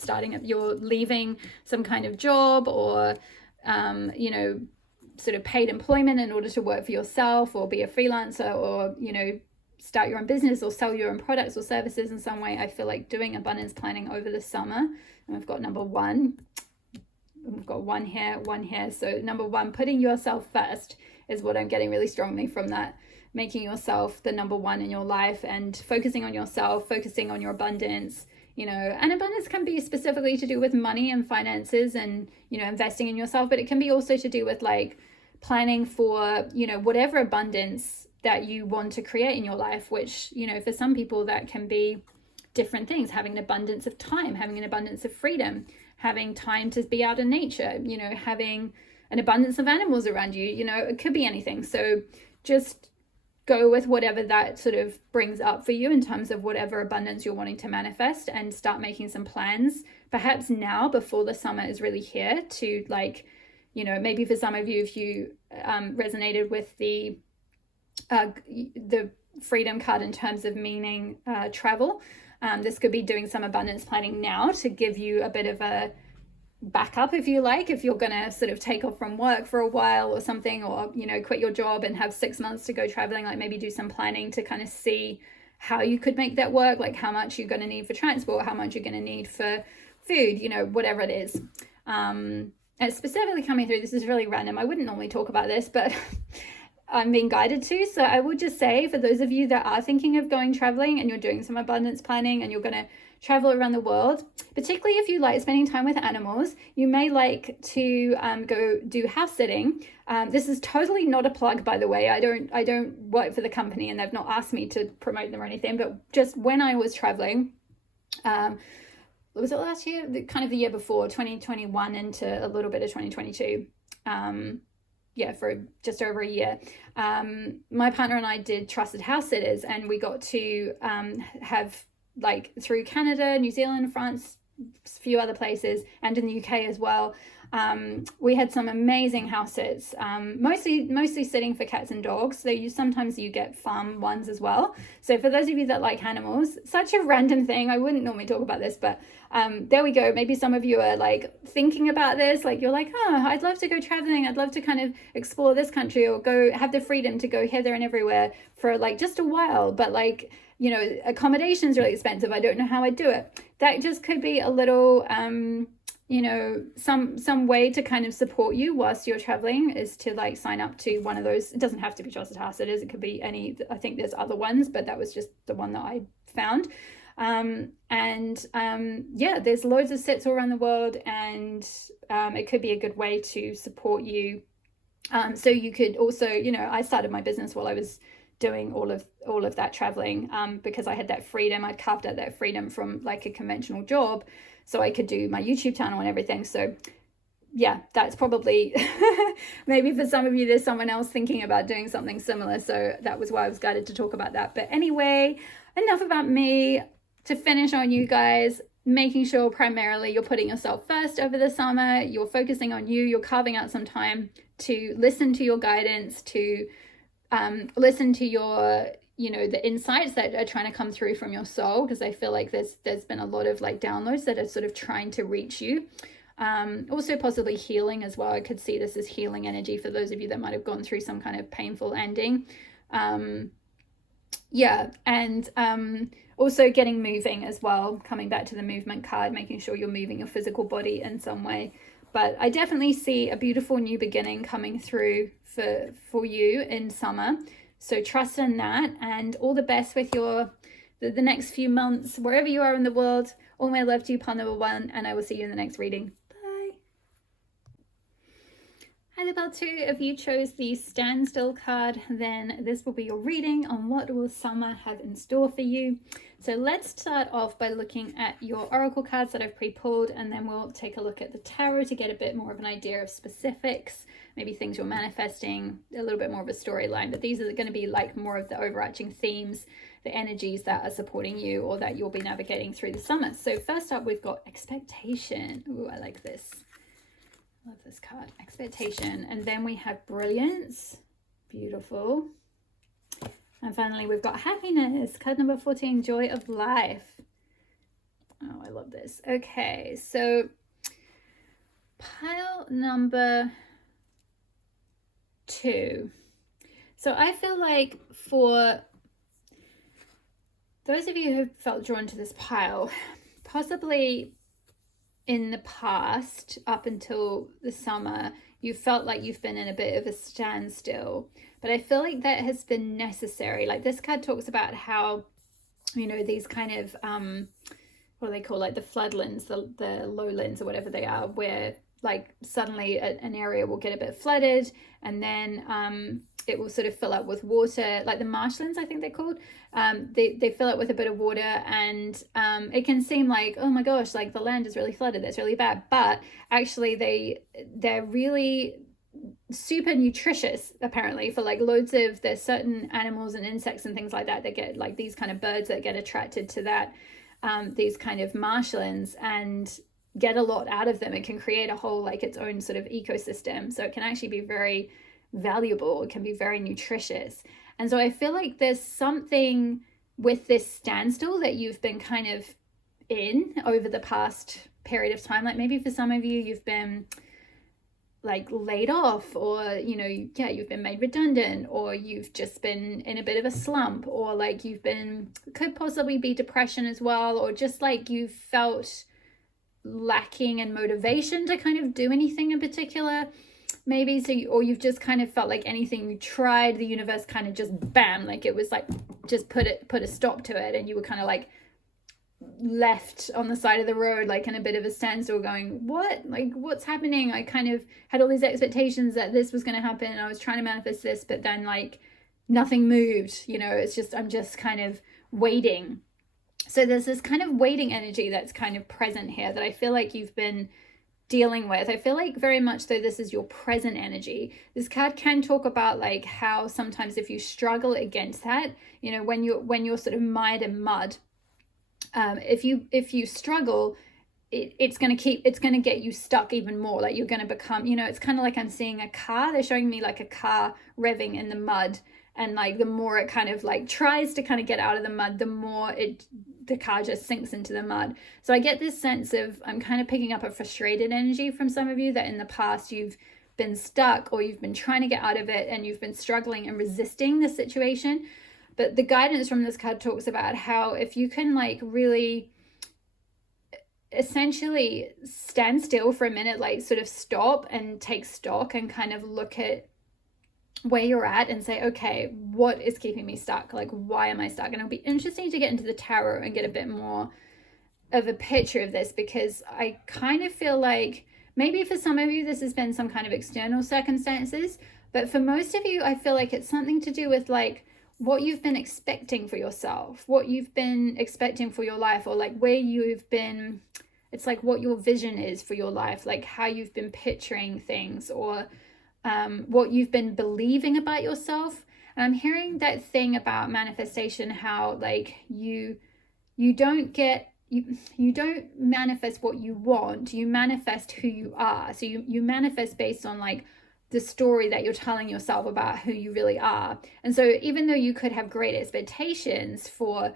leaving some kind of job, or you know, sort of paid employment in order to work for yourself, or be a freelancer, or, you know, start your own business or sell your own products or services in some way. I feel like doing abundance planning over the summer. And we've got number 1. We've got one here. So number 1, putting yourself first is what I'm getting really strongly from that. Making yourself the number 1 in your life and focusing on yourself, focusing on your abundance, you know. And abundance can be specifically to do with money and finances and, you know, investing in yourself, but it can be also to do with like planning for, you know, whatever abundance that you want to create in your life, which, you know, for some people that can be different things. Having an abundance of time, having an abundance of freedom, having time to be out in nature, you know, having an abundance of animals around you, you know, it could be anything. So just go with whatever that sort of brings up for you in terms of whatever abundance you're wanting to manifest, and start making some plans, perhaps now before the summer is really here, to like, you know, maybe for some of you, if you resonated with the freedom card in terms of meaning travel, this could be doing some abundance planning now to give you a bit of a backup, if you like, if you're going to sort of take off from work for a while or something, or, you know, quit your job and have 6 months to go traveling. Like maybe do some planning to kind of see how you could make that work, like how much you're going to need for transport, how much you're going to need for food, you know, whatever it is. And specifically coming through, this is really random, I wouldn't normally talk about this, but I'm being guided to. So I would just say, for those of you that are thinking of going traveling and you're doing some abundance planning and you're going to travel around the world, particularly if you like spending time with animals, you may like to go do house sitting. This is totally not a plug, by the way. I don't work for the company and they've not asked me to promote them or anything, but just when I was traveling, was it last year? Kind of the year before, 2021 into a little bit of 2022. Yeah, for just over a year. My partner and I did trusted house sitters, and we got to have, like, through Canada, New Zealand, France, a few other places, and in the UK as well. We had some amazing house sits, mostly sitting for cats and dogs. So sometimes you get farm ones as well. So for those of you that like animals, such a random thing, I wouldn't normally talk about this, but there we go. Maybe some of you are like thinking about this, like you're like, oh, I'd love to go traveling. I'd love to kind of explore this country, or go have the freedom to go here, there, and everywhere for like just a while. But like, you know, accommodation's really expensive. I don't know how I do it. That just could be a little, you know, some way to kind of support you whilst you're traveling, is to like sign up to one of those. It doesn't have to be Trusted House Sitters. It could be any, I think there's other ones, but that was just the one that I found. Yeah, there's loads of sits all around the world, and it could be a good way to support you. So you could also, you know, I started my business while I was doing all of that traveling, because I had that freedom. I'd carved out that freedom from like a conventional job, so I could do my YouTube channel and everything. So yeah, that's probably maybe for some of you there's someone else thinking about doing something similar, so that was why I was guided to talk about that. But anyway, enough about me. To finish on you guys, making sure primarily you're putting yourself first over the summer, you're focusing on you, you're carving out some time to listen to your guidance, to listen to your, you know, the insights that are trying to come through from your soul, because I feel like there's been a lot of like downloads that are sort of trying to reach you. Also possibly healing as well. I could see this as healing energy for those of you that might have gone through some kind of painful ending. Yeah, and also getting moving as well, coming back to the movement card, making sure you're moving your physical body in some way. But I definitely see a beautiful new beginning coming through for you in summer. So trust in that, and all the best with your the next few months, wherever you are in the world. All my love to you, pile number 1, and I will see you in the next reading. Bye. Hi there, Bell 2. If you chose the standstill card, then this will be your reading on what will summer have in store for you. So let's start off by looking at your oracle cards that I've pre-pulled, and then we'll take a look at the tarot to get a bit more of an idea of specifics, maybe things you're manifesting, a little bit more of a storyline. But these are going to be like more of the overarching themes, the energies that are supporting you or that you'll be navigating through the summer. So first up, we've got expectation. Ooh, I like this. Love this card, expectation. And then we have brilliance, beautiful. And finally we've got happiness, card number 14, joy of life. Oh, I love this. Okay, so pile number 2. So I feel like for those of you who felt drawn to this pile, possibly in the past, up until the summer, you felt like you've been in a bit of a standstill. But I feel like that has been necessary. Like this card talks about how, you know, these kind of, what do they call, like the floodlands, the lowlands or whatever they are, where like suddenly an area will get a bit flooded and then it will sort of fill up with water, like the marshlands, I think they're called. They fill up with a bit of water and it can seem like, oh my gosh, like the land is really flooded, that's really bad. But actually they're really super nutritious apparently for like loads of, there's certain animals and insects and things like that that get, like these kind of birds that get attracted to that, these kind of marshlands and get a lot out of them. It can create a whole, like its own sort of ecosystem. So it can actually be very valuable. It can be very nutritious. And so I feel like there's something with this standstill that you've been kind of in over the past period of time. Like maybe for some of you, you've been like laid off, or, you know, yeah, you've been made redundant, or you've just been in a bit of a slump, or like you've been, could possibly be depression as well, or just like you felt lacking in motivation to kind of do anything in particular, maybe. So or you've just kind of felt like anything you tried, the universe kind of just bam, like it was like just put a stop to it, and you were kind of like left on the side of the road, like in a bit of a standstill, going, what, like what's happening? I kind of had all these expectations that this was going to happen, and I was trying to manifest this, but then like nothing moved, you know. It's just, I'm just kind of waiting. So there's this kind of waiting energy that's kind of present here that I feel like you've been dealing with. I feel like very much though this is your present energy. This card can talk about like how sometimes if you struggle against that, you know, when you're sort of mired in mud, if you struggle, it's going to get you stuck even more. Like you're going to become, you know, it's kind of like I'm seeing a car. They're showing me like a car revving in the mud. And like the more it kind of like tries to kind of get out of the mud, the more the car just sinks into the mud. So I get this sense of, I'm kind of picking up a frustrated energy from some of you, that in the past you've been stuck, or you've been trying to get out of it and you've been struggling and resisting the situation. But the guidance from this card talks about how if you can like really essentially stand still for a minute, like sort of stop and take stock and kind of look at where you're at and say, okay, what is keeping me stuck? Like, why am I stuck? And it'll be interesting to get into the tarot and get a bit more of a picture of this, because I kind of feel like maybe for some of you this has been some kind of external circumstances, but for most of you I feel like it's something to do with like what you've been expecting for yourself, what you've been expecting for your life, or like where you've been, it's like what your vision is for your life, like how you've been picturing things, or what you've been believing about yourself. And I'm hearing that thing about manifestation, how like you don't manifest what you want, you manifest who you are. So you manifest based on like the story that you're telling yourself about who you really are. And so even though you could have great expectations for,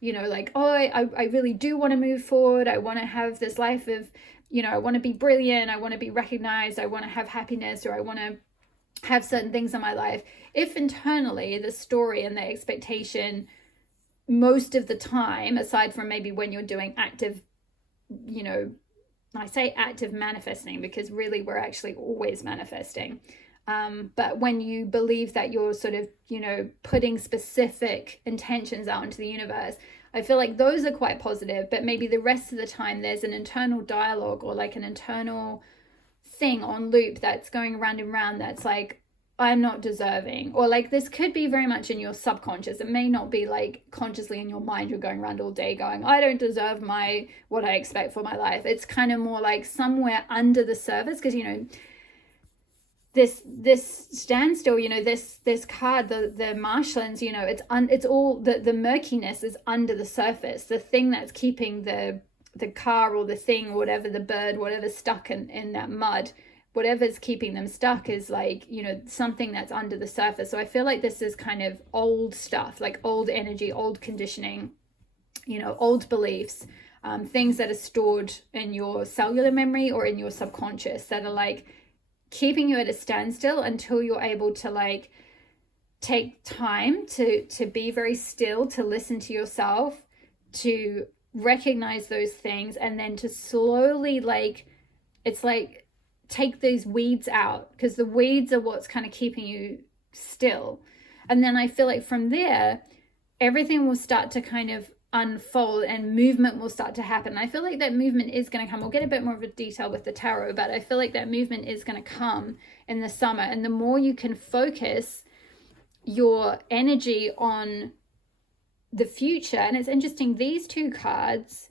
you know, like, oh, I really do want to move forward, I want to have this life of, you know, I want to be brilliant, I want to be recognized, I want to have happiness, or I want to have certain things in my life. If internally the story and the expectation most of the time, aside from maybe when you're doing active, you know, I say active manifesting because really we're actually always manifesting. But when you believe that you're sort of, you know, putting specific intentions out into the universe, I feel like those are quite positive, but maybe the rest of the time there's an internal dialogue or like an internal thing on loop that's going round and round that's like, I'm not deserving, or like this could be very much in your subconscious. It may not be like consciously in your mind you're going around all day going, I don't deserve what I expect for my life. It's kind of more like somewhere under the surface, because this standstill, this card, the marshlands, it's all the murkiness is under the surface. The thing that's keeping the car or the thing or whatever, the bird, whatever's stuck in that mud, whatever's keeping them stuck is like, something that's under the surface. So I feel like this is kind of old stuff, like old energy, old conditioning, old beliefs, things that are stored in your cellular memory or in your subconscious that are like keeping you at a standstill until you're able to like take time to be very still, to listen to yourself, to recognize those things, and then to slowly take these weeds out, because the weeds are what's kind of keeping you still. And then I feel like from there everything will start to kind of unfold and movement will start to happen. I feel like that movement is going to come. We'll get a bit more of a detail with the tarot, but I feel like that movement is going to come in the summer. And the more you can focus your energy on the future, and it's interesting, these two cards,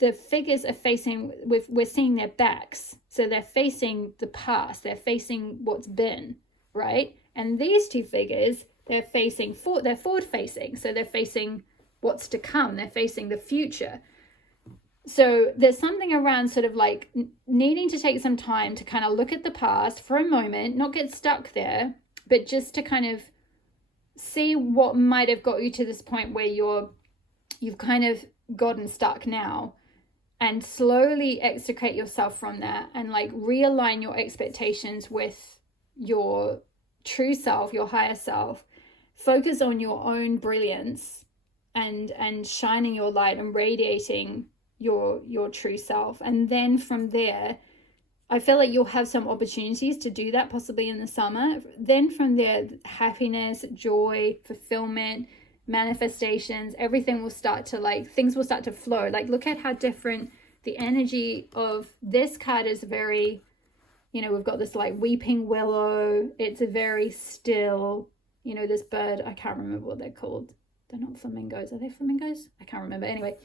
the figures are facing, we're seeing their backs, so they're facing the past, they're facing what's been, right? And these two figures, they're forward facing, so they're facing what's to come, they're facing the future. So there's something around sort of like needing to take some time to kind of look at the past for a moment, not get stuck there, but just to kind of see what might have got you to this point where you've kind of gotten stuck now, and slowly extricate yourself from that and like realign your expectations with your true self, your higher self. Focus on your own brilliance and shining your light and radiating your true self. And then from there, I feel like you'll have some opportunities to do that possibly in the summer. Then from there, happiness, joy, fulfillment, manifestations, everything will start to things will start to flow. Like, look at how different the energy of this card is. Very, we've got this like weeping willow. It's a very still, this bird, I can't remember what they're called. They're not flamingos. Are they flamingos? I can't remember. Anyway,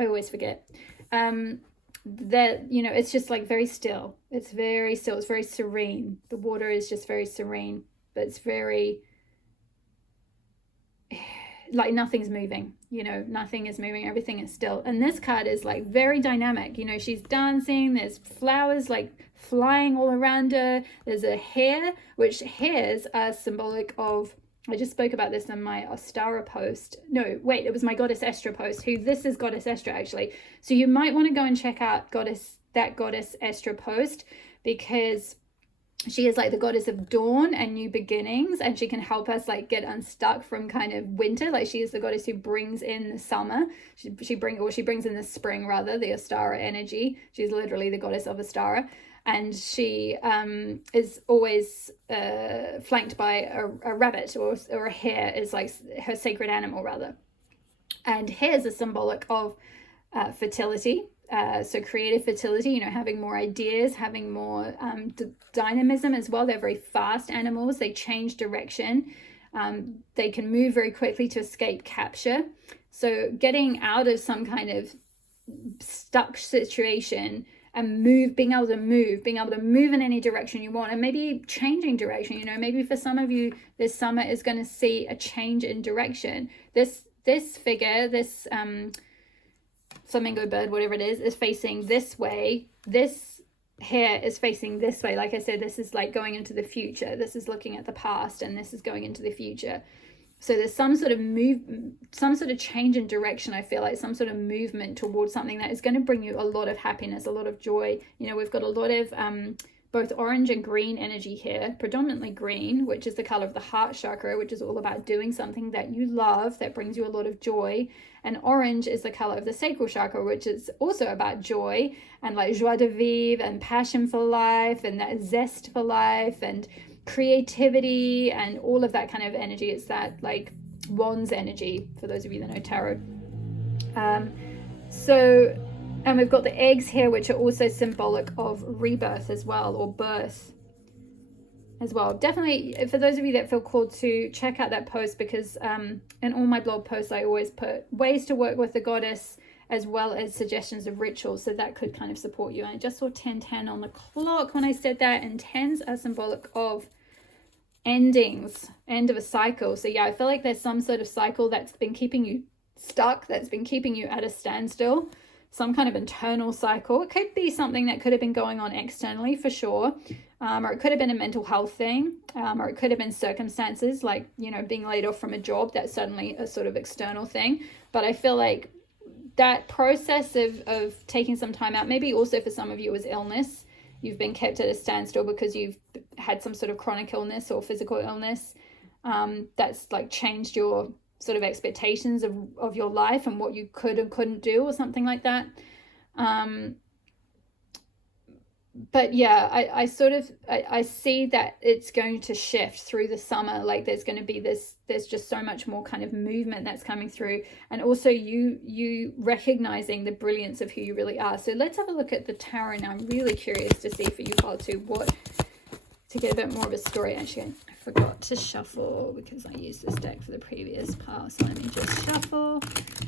I always forget. That, it's just like very still. It's very still. It's very serene. The water is just very serene, but it's very like nothing's moving, nothing is moving, everything is still. And this card is like very dynamic. She's dancing, there's flowers like flying all around her, there's a hare, which hares are symbolic of, I just spoke about this in my Ostara post. No, wait, it was my Goddess Estra post, this is Goddess Estra actually. So you might want to go and check out Goddess Estra post, because she is like the goddess of dawn and new beginnings, and she can help us like get unstuck from kind of winter. Like, she is the goddess who brings in the summer. She brings in the spring, rather, the Ostara energy. She's literally the goddess of Ostara. And she is always flanked by a rabbit or a hare, is like her sacred animal, rather. And hares are symbolic of fertility. So creative fertility, having more ideas, having more dynamism as well. They're very fast animals. They change direction. They can move very quickly to escape capture. So getting out of some kind of stuck situation and being able to move in any direction you want, and maybe changing direction. Maybe for some of you, this summer is going to see a change in direction. This figure, this flamingo bird, whatever it is facing this way. This hare is facing this way. Like I said, this is like going into the future. This is looking at the past, and this is going into the future. So there's some sort of change in direction. I feel like some sort of movement towards something that is going to bring you a lot of happiness, a lot of joy. We've got a lot of both orange and green energy here, predominantly green, which is the color of the heart chakra, which is all about doing something that you love, that brings you a lot of joy. And orange is the color of the sacral chakra, which is also about joy and like joie de vivre and passion for life and that zest for life and creativity and all of that kind of energy. It's that like wands energy, for those of you that know tarot. And we've got the eggs here, which are also symbolic of rebirth as well, or birth as well. Definitely, for those of you that feel called to check out that post, because in all my blog posts, I always put ways to work with the goddess as well as suggestions of rituals, so that could kind of support you. And I just saw 10:10 on the clock when I said that, and 10s are symbolic of endings, end of a cycle. So yeah, I feel like there's some sort of cycle that's been keeping you stuck, that's been keeping you at a standstill, some kind of internal cycle. It could be something that could have been going on externally for sure, or it could have been a mental health thing, or it could have been circumstances like, you know, being laid off from a job. That's certainly a sort of external thing. But I feel like that process of taking some time out, maybe also for some of you is illness. You've been kept at a standstill because you've had some sort of chronic illness or physical illness that's like changed your sort of expectations of your life and what you could and couldn't do, or something like that. But yeah, I sort of see that it's going to shift through the summer. Like there's going to be there's just so much more kind of movement that's coming through, and also you recognizing the brilliance of who you really are. So let's have a look at the tarot now. I'm really curious to see for you, pile 2, to get a bit more of a story. Actually, I forgot to shuffle because I used this deck for the previous pile. So let me just shuffle.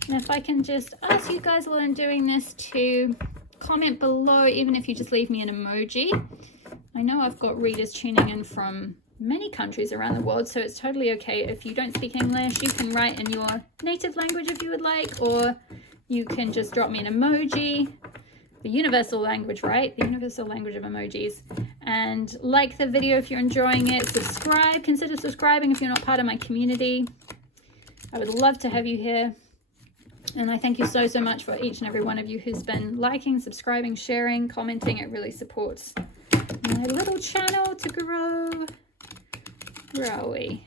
And if I can just ask you guys while I'm doing this to comment below, even if you just leave me an emoji. I know I've got readers tuning in from many countries around the world, so it's totally okay if you don't speak English. You can write in your native language if you would like, or you can just drop me an emoji. The universal language, right? The universal language of emojis. And like the video if you're enjoying it. Subscribe. Consider subscribing if you're not part of my community. I would love to have you here. And I thank you so much for each and every one of you who's been liking, subscribing, sharing, commenting. It really supports my little channel to grow. Where are we?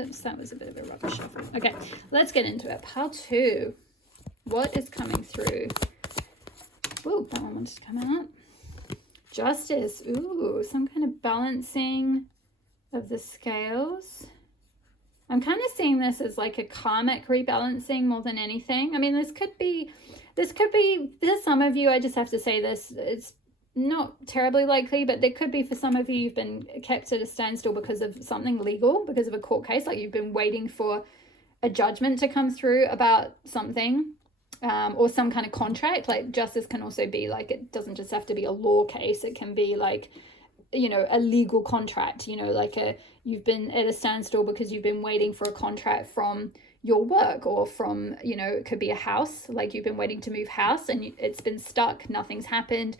Oops, that was a bit of a rubber shuffle. Okay, let's get into it. Pile 2. What is coming through? Ooh, that one wanted to come out. Justice. Ooh, some kind of balancing of the scales. I'm kind of seeing this as like a karmic rebalancing more than anything. I mean, this could be, there's some of you, I just have to say this, it's not terribly likely, but there could be for some of you, you've been kept at a standstill because of something legal, because of a court case, like you've been waiting for a judgment to come through about something, or some kind of contract. Like justice can also be like, it doesn't just have to be a law case. It can be like, you know, a legal contract, you know, like you've been at a standstill because you've been waiting for a contract from your work, or from, you know, it could be a house, like you've been waiting to move house and it's been stuck, nothing's happened.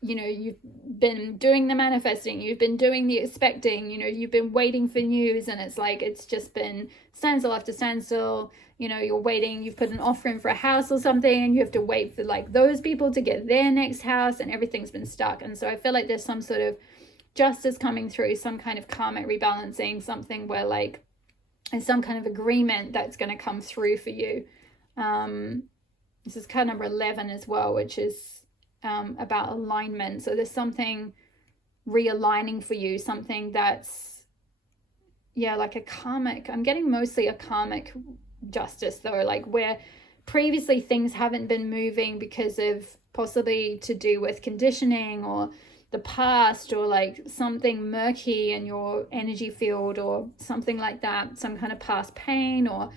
You know, you've been doing the manifesting, you've been doing the expecting, you know, you've been waiting for news, and it's like, it's just been standstill after standstill. You know, you're waiting, you've put an offer in for a house or something, and you have to wait for like those people to get their next house, and everything's been stuck. And so I feel like there's some sort of justice coming through, some kind of karmic rebalancing, something where like there's some kind of agreement that's going to come through for you. This is card number 11 as well, which is about alignment. So there's something realigning for you, something that's, yeah, like a karmic, I'm getting mostly a karmic justice though, like where previously things haven't been moving because of possibly to do with conditioning or the past, or like something murky in your energy field or something like that, some kind of past pain, or,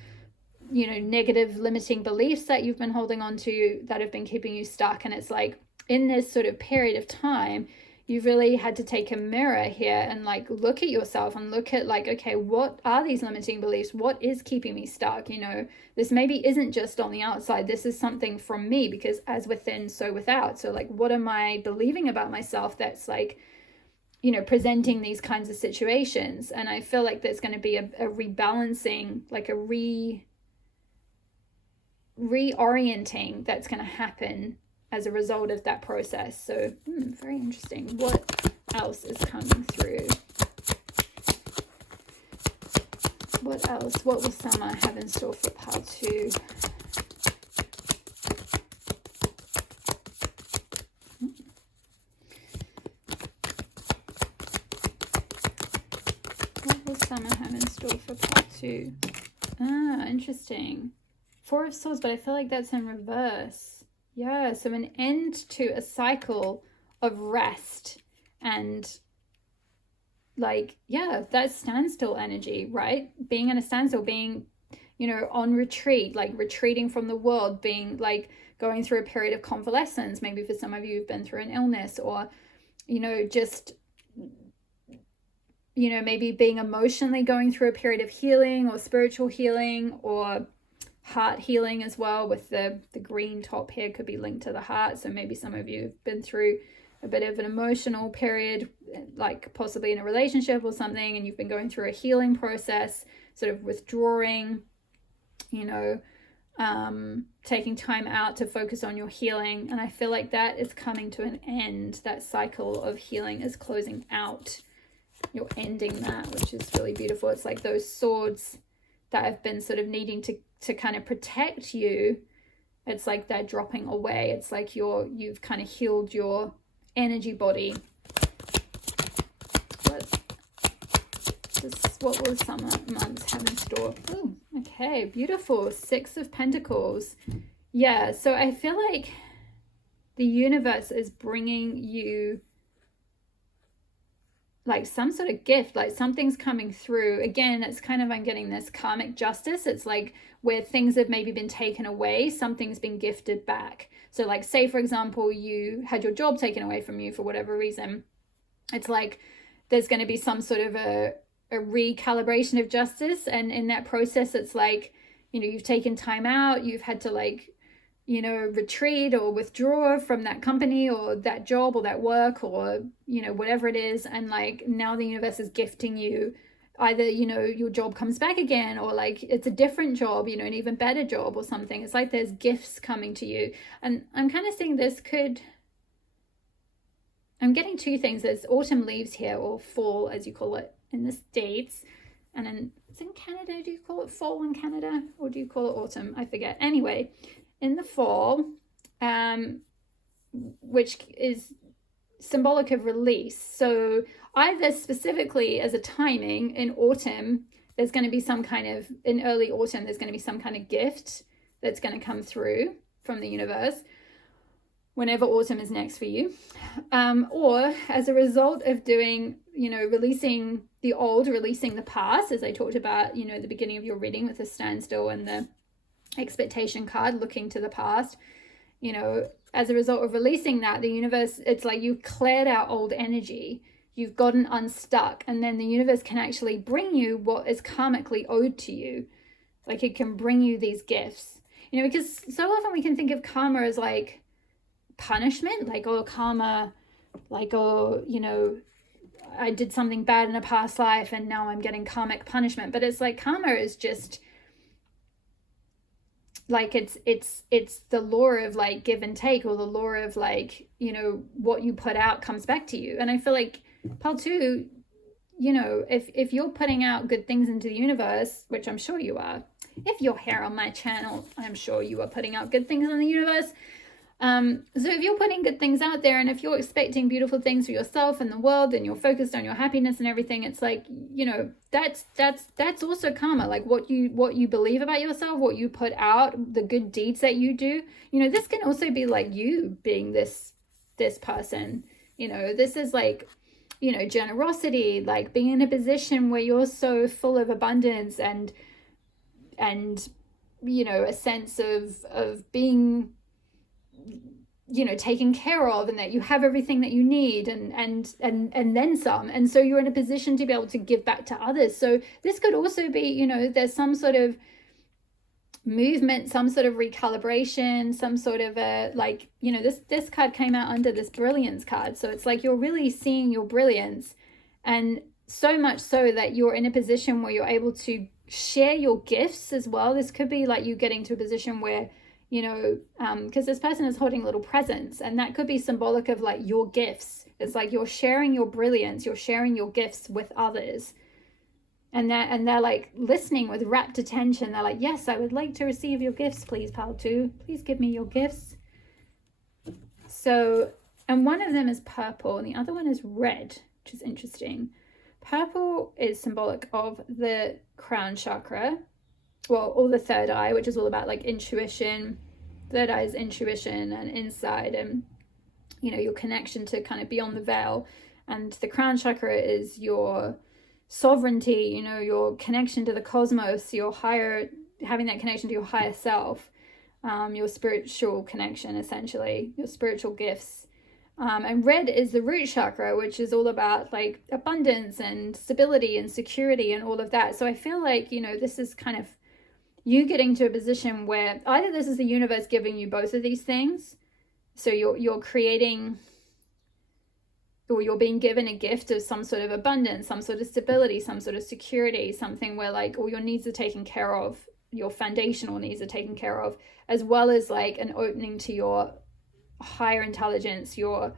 you know, negative limiting beliefs that you've been holding on to that have been keeping you stuck. And it's like in this sort of period of time, you've really had to take a mirror here and like look at yourself and look at like, okay, what are these limiting beliefs? What is keeping me stuck? You know, this maybe isn't just on the outside. This is something from me, because as within, so without. So like, what am I believing about myself that's like, you know, presenting these kinds of situations? And I feel like there's going to be a rebalancing, like a reorienting that's going to happen as a result of that process. So very interesting. What else is coming through? What else? What will summer have in store for pile 2? What will summer have in store for pile 2? Ah, interesting. 4 of Swords, but I feel like that's in reverse. Yeah, so an end to a cycle of rest and like, yeah, that's standstill energy, right? Being in a standstill, being, on retreat, like retreating from the world, being like going through a period of convalescence. Maybe for some of you, you've been through an illness, or, just, maybe being emotionally going through a period of healing or spiritual healing or heart healing as well, with the green top here could be linked to the heart. So maybe some of you have been through a bit of an emotional period, like possibly in a relationship or something, and you've been going through a healing process, sort of withdrawing, taking time out to focus on your healing. And I feel like that is coming to an end. That cycle of healing is closing out. You're ending that, which is really beautiful. It's like those swords that have been sort of needing to kind of protect you. It's like they're dropping away. It's like you've kind of healed your energy body. What will summer months have in store? Oh, okay, beautiful. 6 of Pentacles. Yeah, so I feel like the universe is bringing you like some sort of gift, like something's coming through. Again, it's kind of, I'm getting this karmic justice. It's like where things have maybe been taken away, something's been gifted back. So like, say for example, you had your job taken away from you for whatever reason. It's like there's going to be some sort of a recalibration of justice, and in that process it's like, you've taken time out, you've had to like, retreat or withdraw from that company or that job or that work or, whatever it is. And like now the universe is gifting you either, your job comes back again, or like it's a different job, an even better job or something. It's like there's gifts coming to you. And I'm kind of seeing I'm getting 2 things. There's autumn leaves here, or fall as you call it in the States. And then it's in Canada. Do you call it fall in Canada, or do you call it autumn? I forget. Anyway, in the fall, which is symbolic of release. So either specifically as a timing in autumn, there's going to be some kind of, in early autumn, there's going to be some kind of gift that's going to come through from the universe whenever autumn is next for you. Or as a result of doing, releasing the old, releasing the past, as I talked about, at the beginning of your reading with the standstill and the expectation card, looking to the past, as a result of releasing that, the universe, it's like you cleared out old energy, you've gotten unstuck, and then the universe can actually bring you what is karmically owed to you. Like it can bring you these gifts, because so often we can think of karma as like punishment, like, oh, karma, like, oh, I did something bad in a past life and now I'm getting karmic punishment. But it's like karma is just like it's the law of like give and take, or the law of like, what you put out comes back to you. And I feel like Pal 2, if you're putting out good things into the universe, which I'm sure you are, if you're here on my channel, I'm sure you are putting out good things in the universe. So if you're putting good things out there, and if you're expecting beautiful things for yourself and the world, and you're focused on your happiness and everything, it's like, that's also karma. Like what you believe about yourself, what you put out, the good deeds that you do, this can also be like you being this person, this is like, generosity, like being in a position where you're so full of abundance and a sense of being, taken care of, and that you have everything that you need and then some. And so you're in a position to be able to give back to others. So this could also be, there's some sort of movement, some sort of recalibration, some sort of a like, this card came out under this brilliance card. So it's like you're really seeing your brilliance, and so much so that you're in a position where you're able to share your gifts as well. This could be like you getting to a position where, because this person is holding little presents, and that could be symbolic of like your gifts. It's like you're sharing your brilliance, you're sharing your gifts with others, and they're like listening with rapt attention. They're like, yes, I would like to receive your gifts, please, Pal 2. Please give me your gifts. So, and one of them is purple and the other one is red, which is interesting. Purple is symbolic of the crown chakra, well, or the third eye, which is all about like intuition, third eye is intuition and insight, and you know, your connection to kind of beyond the veil. And the crown chakra is your sovereignty, you know, your connection to the cosmos, your higher, having that connection to your higher self, your spiritual connection, essentially, your spiritual gifts. And red is the root chakra, which is all about like abundance and stability and security and all of that. So I feel like, you know, this is kind of you getting to a position where either this is the universe giving you both of these things. So you're creating, or you're being given a gift of some sort of abundance, some sort of stability, some sort of security, something where like all your needs are taken care of, your foundational needs are taken care of, as well as like an opening to your higher intelligence, your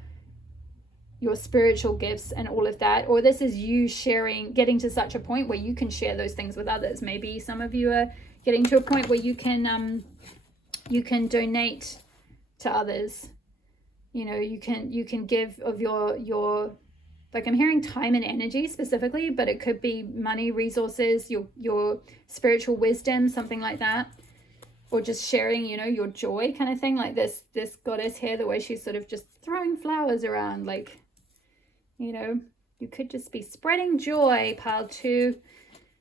spiritual gifts and all of that. Or this is you sharing, getting to such a point where you can share those things with others. Maybe some of you are getting to a point where you can donate to others. You know, you can give of your like, I'm hearing time and energy specifically, but it could be money, resources, your spiritual wisdom, something like that. Or just sharing, you know, your joy kind of thing. Like this goddess here, the way she's sort of just throwing flowers around, like, you know, you could just be spreading joy, pile 2.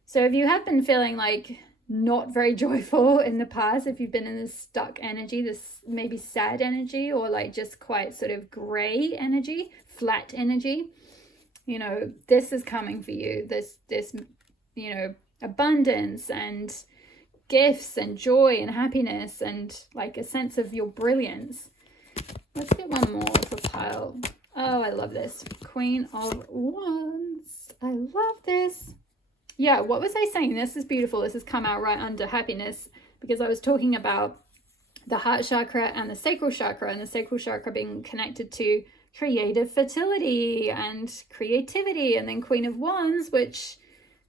So if you have been feeling like not very joyful in the past, if you've been in this stuck energy, this maybe sad energy, or like just quite sort of gray energy, flat energy, you know, this is coming for you. This, you know, abundance and gifts and joy and happiness and like a sense of your brilliance. Let's get one more for pile. Oh, I love this. Queen of Wands. I love this. Yeah, what was I saying? This is beautiful. This has come out right under happiness, because I was talking about the heart chakra and the sacral chakra, and the sacral chakra being connected to creative fertility and creativity. And then Queen of Wands, which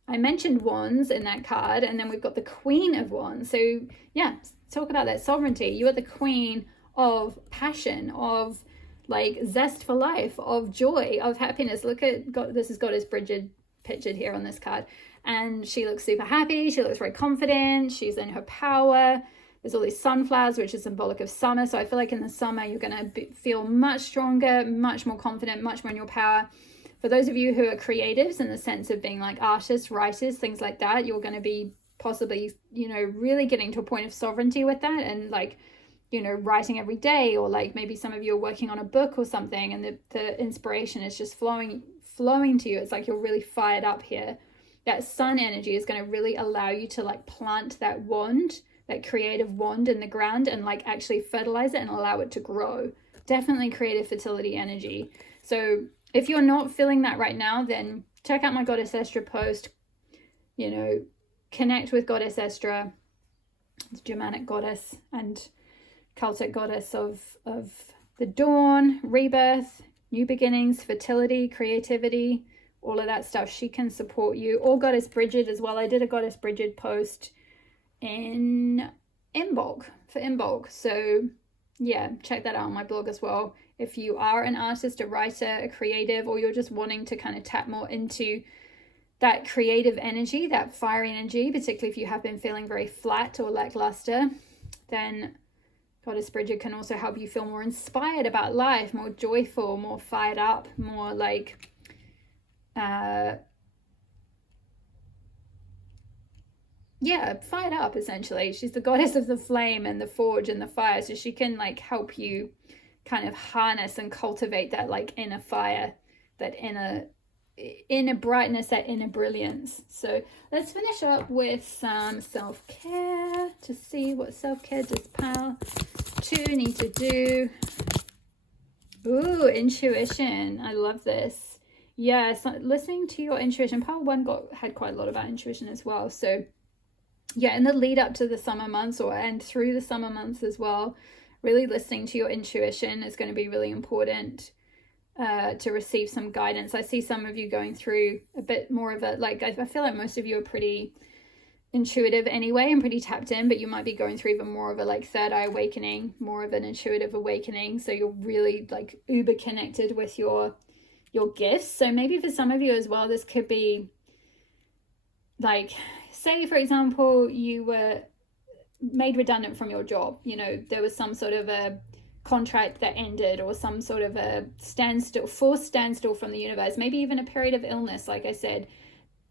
I mentioned wands in that card, and then we've got the Queen of Wands. So yeah, talk about that sovereignty. You are the queen of passion, of like zest for life, of joy, of happiness. Look at God, this is Goddess Bridget pictured here on this card, and she looks super happy. She looks very confident. She's in her power. There's all these sunflowers, which is symbolic of summer. So I feel like in the summer, you're going to feel much stronger, much more confident, much more in your power. For those of you who are creatives in the sense of being like artists, writers, things like that, you're going to be possibly, you know, really getting to a point of sovereignty with that, and like, you know, writing every day, or like maybe some of you are working on a book or something, and the inspiration is just flowing to you. It's like you're really fired up here. That sun energy is going to really allow you to like plant that wand, that creative wand in the ground, and like actually fertilize it and allow it to grow. Definitely creative fertility energy. So if you're not feeling that right now, then check out my Goddess Estra post. You know, connect with Goddess Estra, the Germanic goddess and Celtic goddess of the dawn, rebirth, new beginnings, fertility, creativity, all of that stuff. She can support you. Or Goddess Bridget as well. I did a Goddess Bridget post in Imbolc, for Imbolc. So yeah, check that out on my blog as well. If you are an artist, a writer, a creative, or you're just wanting to kind of tap more into that creative energy, that fiery energy, particularly if you have been feeling very flat or lackluster, then Goddess Bridget can also help you feel more inspired about life, more joyful, more fired up, more like fired up essentially. She's the goddess of the flame and the forge and the fire, so she can like help you kind of harness and cultivate that like inner fire, that inner brightness, that inner brilliance. So let's finish up with some self-care to see what self-care does pile 2 need to do. Ooh, intuition. I love this. Yes, listening to your intuition. Pile 1 had quite a lot about intuition as well. So yeah, in the lead up to the summer months, and through the summer months as well, really listening to your intuition is going to be really important to receive some guidance. I see some of you going through a bit more of a, like, I feel like most of you are pretty intuitive anyway and pretty tapped in, but you might be going through even more of a like third eye awakening, more of an intuitive awakening. So you're really like uber connected with your gifts. So maybe for some of you as well, this could be like, say for example, you were made redundant from your job. You know, there was some sort of a contract that ended, or some sort of a forced standstill from the universe, maybe even a period of illness, like I said.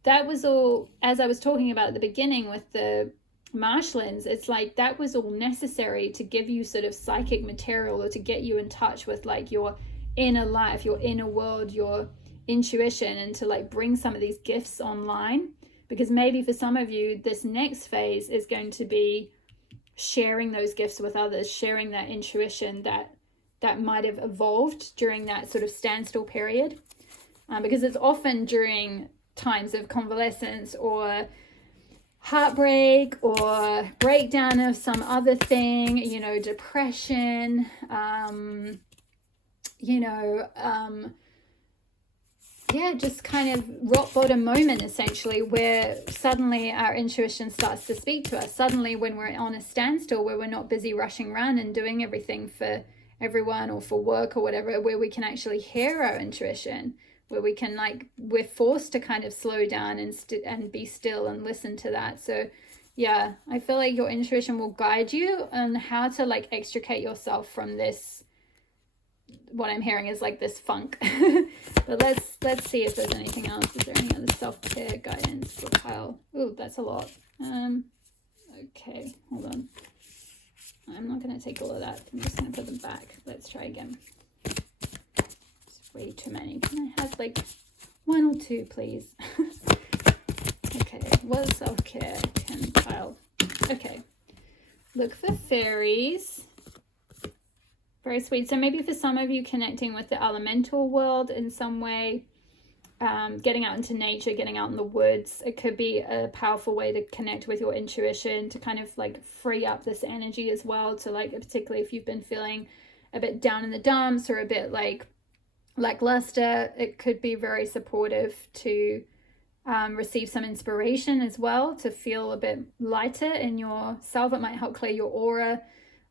That was all, as I was talking about at the beginning with the marshlands, it's like that was all necessary to give you sort of psychic material, or to get you in touch with like your inner life, your inner world, your intuition, and to like bring some of these gifts online. Because maybe for some of you, this next phase is going to be sharing those gifts with others, sharing that intuition that might have evolved during that sort of standstill period. Because it's often during times of convalescence or heartbreak or breakdown of some other thing, you know, depression, just kind of rock bottom moment, essentially, where suddenly our intuition starts to speak to us. Suddenly, when we're on a standstill, where we're not busy rushing around and doing everything for everyone or for work or whatever, where we can actually hear our intuition, where we can we're forced to kind of slow down and be still and listen to that. So yeah, I feel like your intuition will guide you on how to extricate yourself from this. What I'm hearing is this funk. But let's see if there's anything else. Is there any other self-care guidance for Kyle? Ooh, that's a lot. Okay, hold on. I'm not going to take all of that. I'm just going to put them back. Let's try again. It's way too many. Can I have one or two, please? Okay, what is self-care? Can Kyle? Okay. Look for fairies. Very sweet. So maybe for some of you, connecting with the elemental world in some way, getting out into nature, getting out in the woods. It could be a powerful way to connect with your intuition, to kind of free up this energy as well, to particularly if you've been feeling a bit down in the dumps or a bit lackluster, it could be very supportive to receive some inspiration as well, to feel a bit lighter in yourself. It might help clear your aura.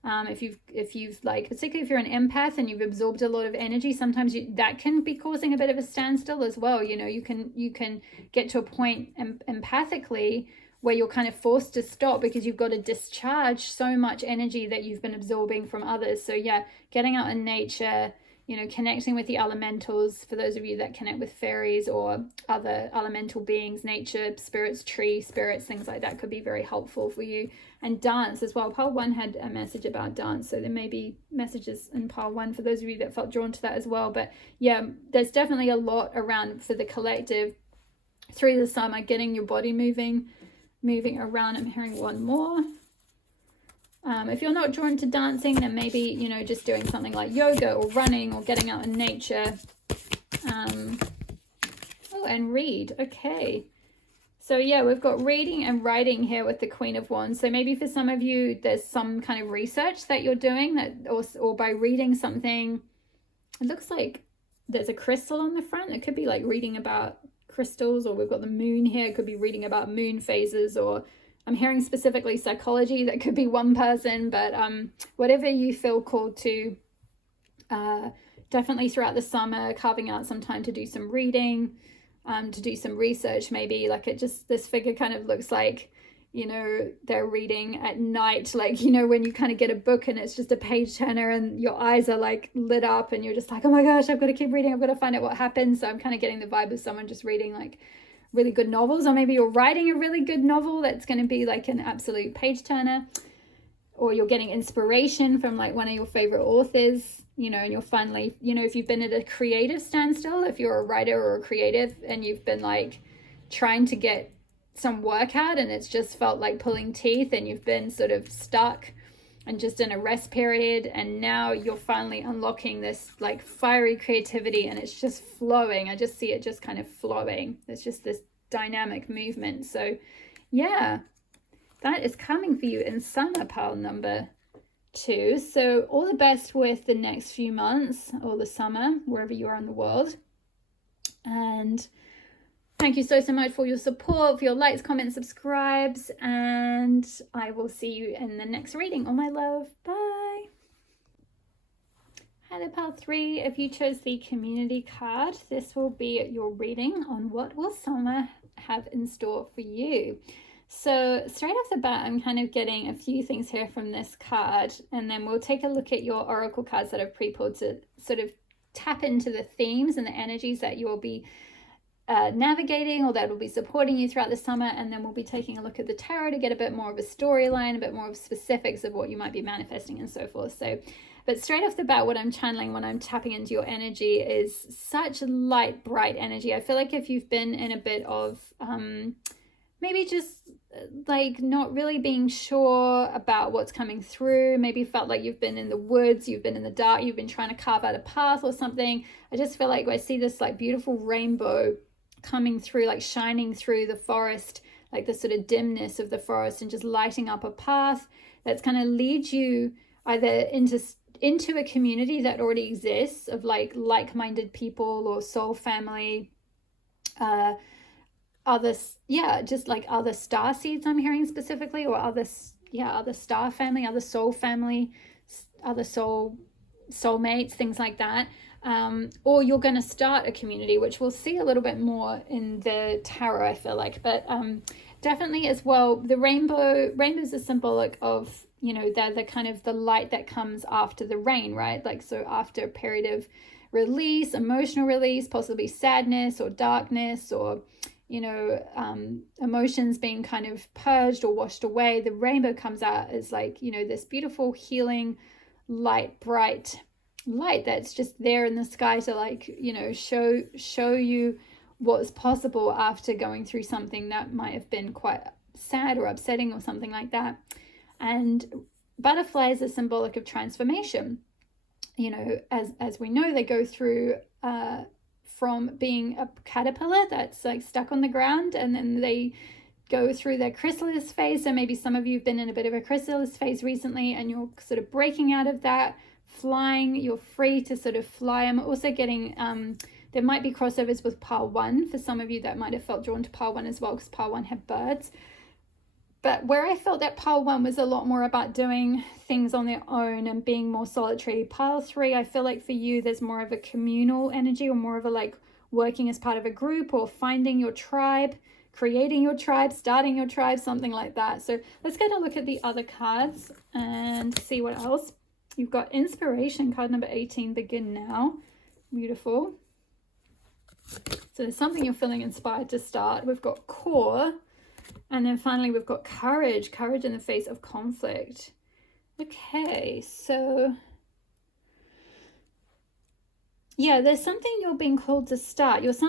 If you've particularly if you're an empath and you've absorbed a lot of energy, sometimes that can be causing a bit of a standstill as well. You know, you can get to a point empathically where you're kind of forced to stop because you've got to discharge so much energy that you've been absorbing from others. So yeah, getting out in nature, you know, connecting with the elementals, for those of you that connect with fairies or other elemental beings, nature, spirits, tree spirits, things like that could be very helpful for you. And dance as well. Pile 1 had a message about dance, so there may be messages in Pile 1 for those of you that felt drawn to that as well. But yeah, there's definitely a lot around for the collective through the summer, getting your body moving around. I'm hearing one more. If you're not drawn to dancing, then maybe, you know, just doing something like yoga or running or getting out in nature. And read. Okay. So yeah, we've got reading and writing here with the Queen of Wands. So maybe for some of you, there's some kind of research that you're doing, that or by reading something. It looks like there's a crystal on the front. It could be reading about crystals, or we've got the moon here. It could be reading about moon phases, or I'm hearing specifically psychology. That could be one person, but whatever you feel called to, definitely throughout the summer, carving out some time to do some reading, to do some research. Maybe this figure kind of looks like, you know, they're reading at night, you know, when you kind of get a book and it's just a page turner and your eyes are lit up and you're just oh my gosh, I've got to keep reading, I've got to find out what happens. So I'm kind of getting the vibe of someone just reading really good novels, or maybe you're writing a really good novel that's going to be an absolute page turner, or you're getting inspiration from one of your favorite authors, you know, and you're finally, you know, if you've been at a creative standstill, if you're a writer or a creative and you've been trying to get some work out and it's just felt like pulling teeth and you've been sort of stuck and just in a rest period, and now you're finally unlocking this fiery creativity and it's just flowing. I just see it just kind of flowing. There's just this dynamic movement. So yeah, that is coming for you in summer, pile number 2. So all the best with the next few months or the summer, wherever you are in the world. And thank you so much for your support, for your likes, comments, subscribes, and I will see you in the next reading. All my love. Bye. Hi there, pile 3. If you chose the community card, this will be your reading on what will summer have in store for you. So straight off the bat, I'm kind of getting a few things here from this card, and then we'll take a look at your oracle cards that I've pre-pulled to sort of tap into the themes and the energies that you'll be navigating, or that will be supporting you throughout the summer. And then we'll be taking a look at the tarot to get a bit more of a storyline, a bit more of specifics of what you might be manifesting and so forth. So, but straight off the bat, what I'm channeling when I'm tapping into your energy is such light, bright energy. I feel like if you've been in a bit of maybe just like not really being sure about what's coming through, maybe felt like you've been in the woods, you've been in the dark, you've been trying to carve out a path or something. I just feel like I see this like beautiful rainbow coming through, like shining through the forest, like the sort of dimness of the forest, and just lighting up a path that's going to lead you either into a community that already exists of like-minded people or soul family, just like other star seeds I'm hearing specifically, or other star family, other soul family, other soulmates, things like that. Or you're going to start a community, which we'll see a little bit more in the tarot, I feel like. But definitely as well, the rainbows are symbolic of, they're the kind of the light that comes after the rain, right? Like, so after a period of release, emotional release, possibly sadness or darkness, or emotions being kind of purged or washed away, the rainbow comes out as like, this beautiful healing light, bright light that's just there in the sky to like, show you what's possible after going through something that might have been quite sad or upsetting or something like that. And butterflies are symbolic of transformation. As we know, they go through from being a caterpillar that's like stuck on the ground, and then they go through their chrysalis phase. So maybe some of you have been in a bit of a chrysalis phase recently, and you're sort of breaking out of that, flying. You're free to sort of fly. I'm also getting there might be crossovers with pile 1 for some of you that might have felt drawn to pile 1 as well, because pile 1 had birds. But where I felt that pile 1 was a lot more about doing things on their own and being more solitary. Pile 3, I feel like for you, there's more of a communal energy, or more of a like working as part of a group, or finding your tribe, creating your tribe, starting your tribe, something like that. So let's get a look at the other cards and see what else. You've got inspiration, card number 18, begin now. Beautiful. So there's something you're feeling inspired to start. We've got core. And then finally, we've got courage in the face of conflict. Okay, so yeah, there's something you're being called to start. There's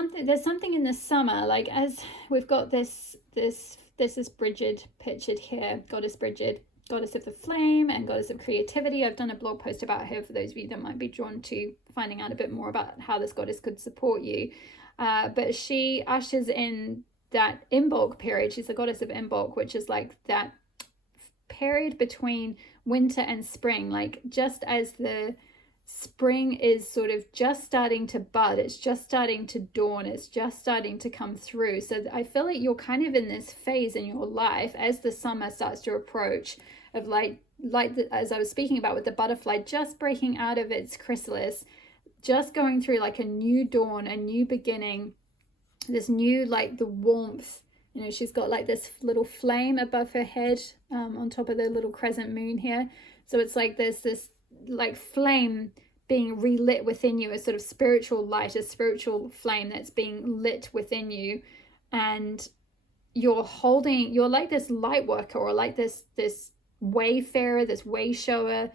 something in the summer, like as we've got this is Bridget pictured here, Goddess Bridget, Goddess of the Flame and Goddess of Creativity. I've done a blog post about her for those of you that might be drawn to finding out a bit more about how this goddess could support you. But she ushers in that Imbolc period. She's the goddess of Imbolc, which is like that period between winter and spring, like just as the spring is sort of just starting to bud, it's just starting to dawn, it's just starting to come through. So I feel like you're kind of in this phase in your life as the summer starts to approach, of as I was speaking about with the butterfly just breaking out of its chrysalis, just going through like a new dawn, a new beginning, this new, like the warmth, she's got like this little flame above her head, on top of the little crescent moon here. So it's like there's this like flame being relit within you, a sort of spiritual light, a spiritual flame that's being lit within you. And you're like this light worker, or like this wayfarer, this way shower,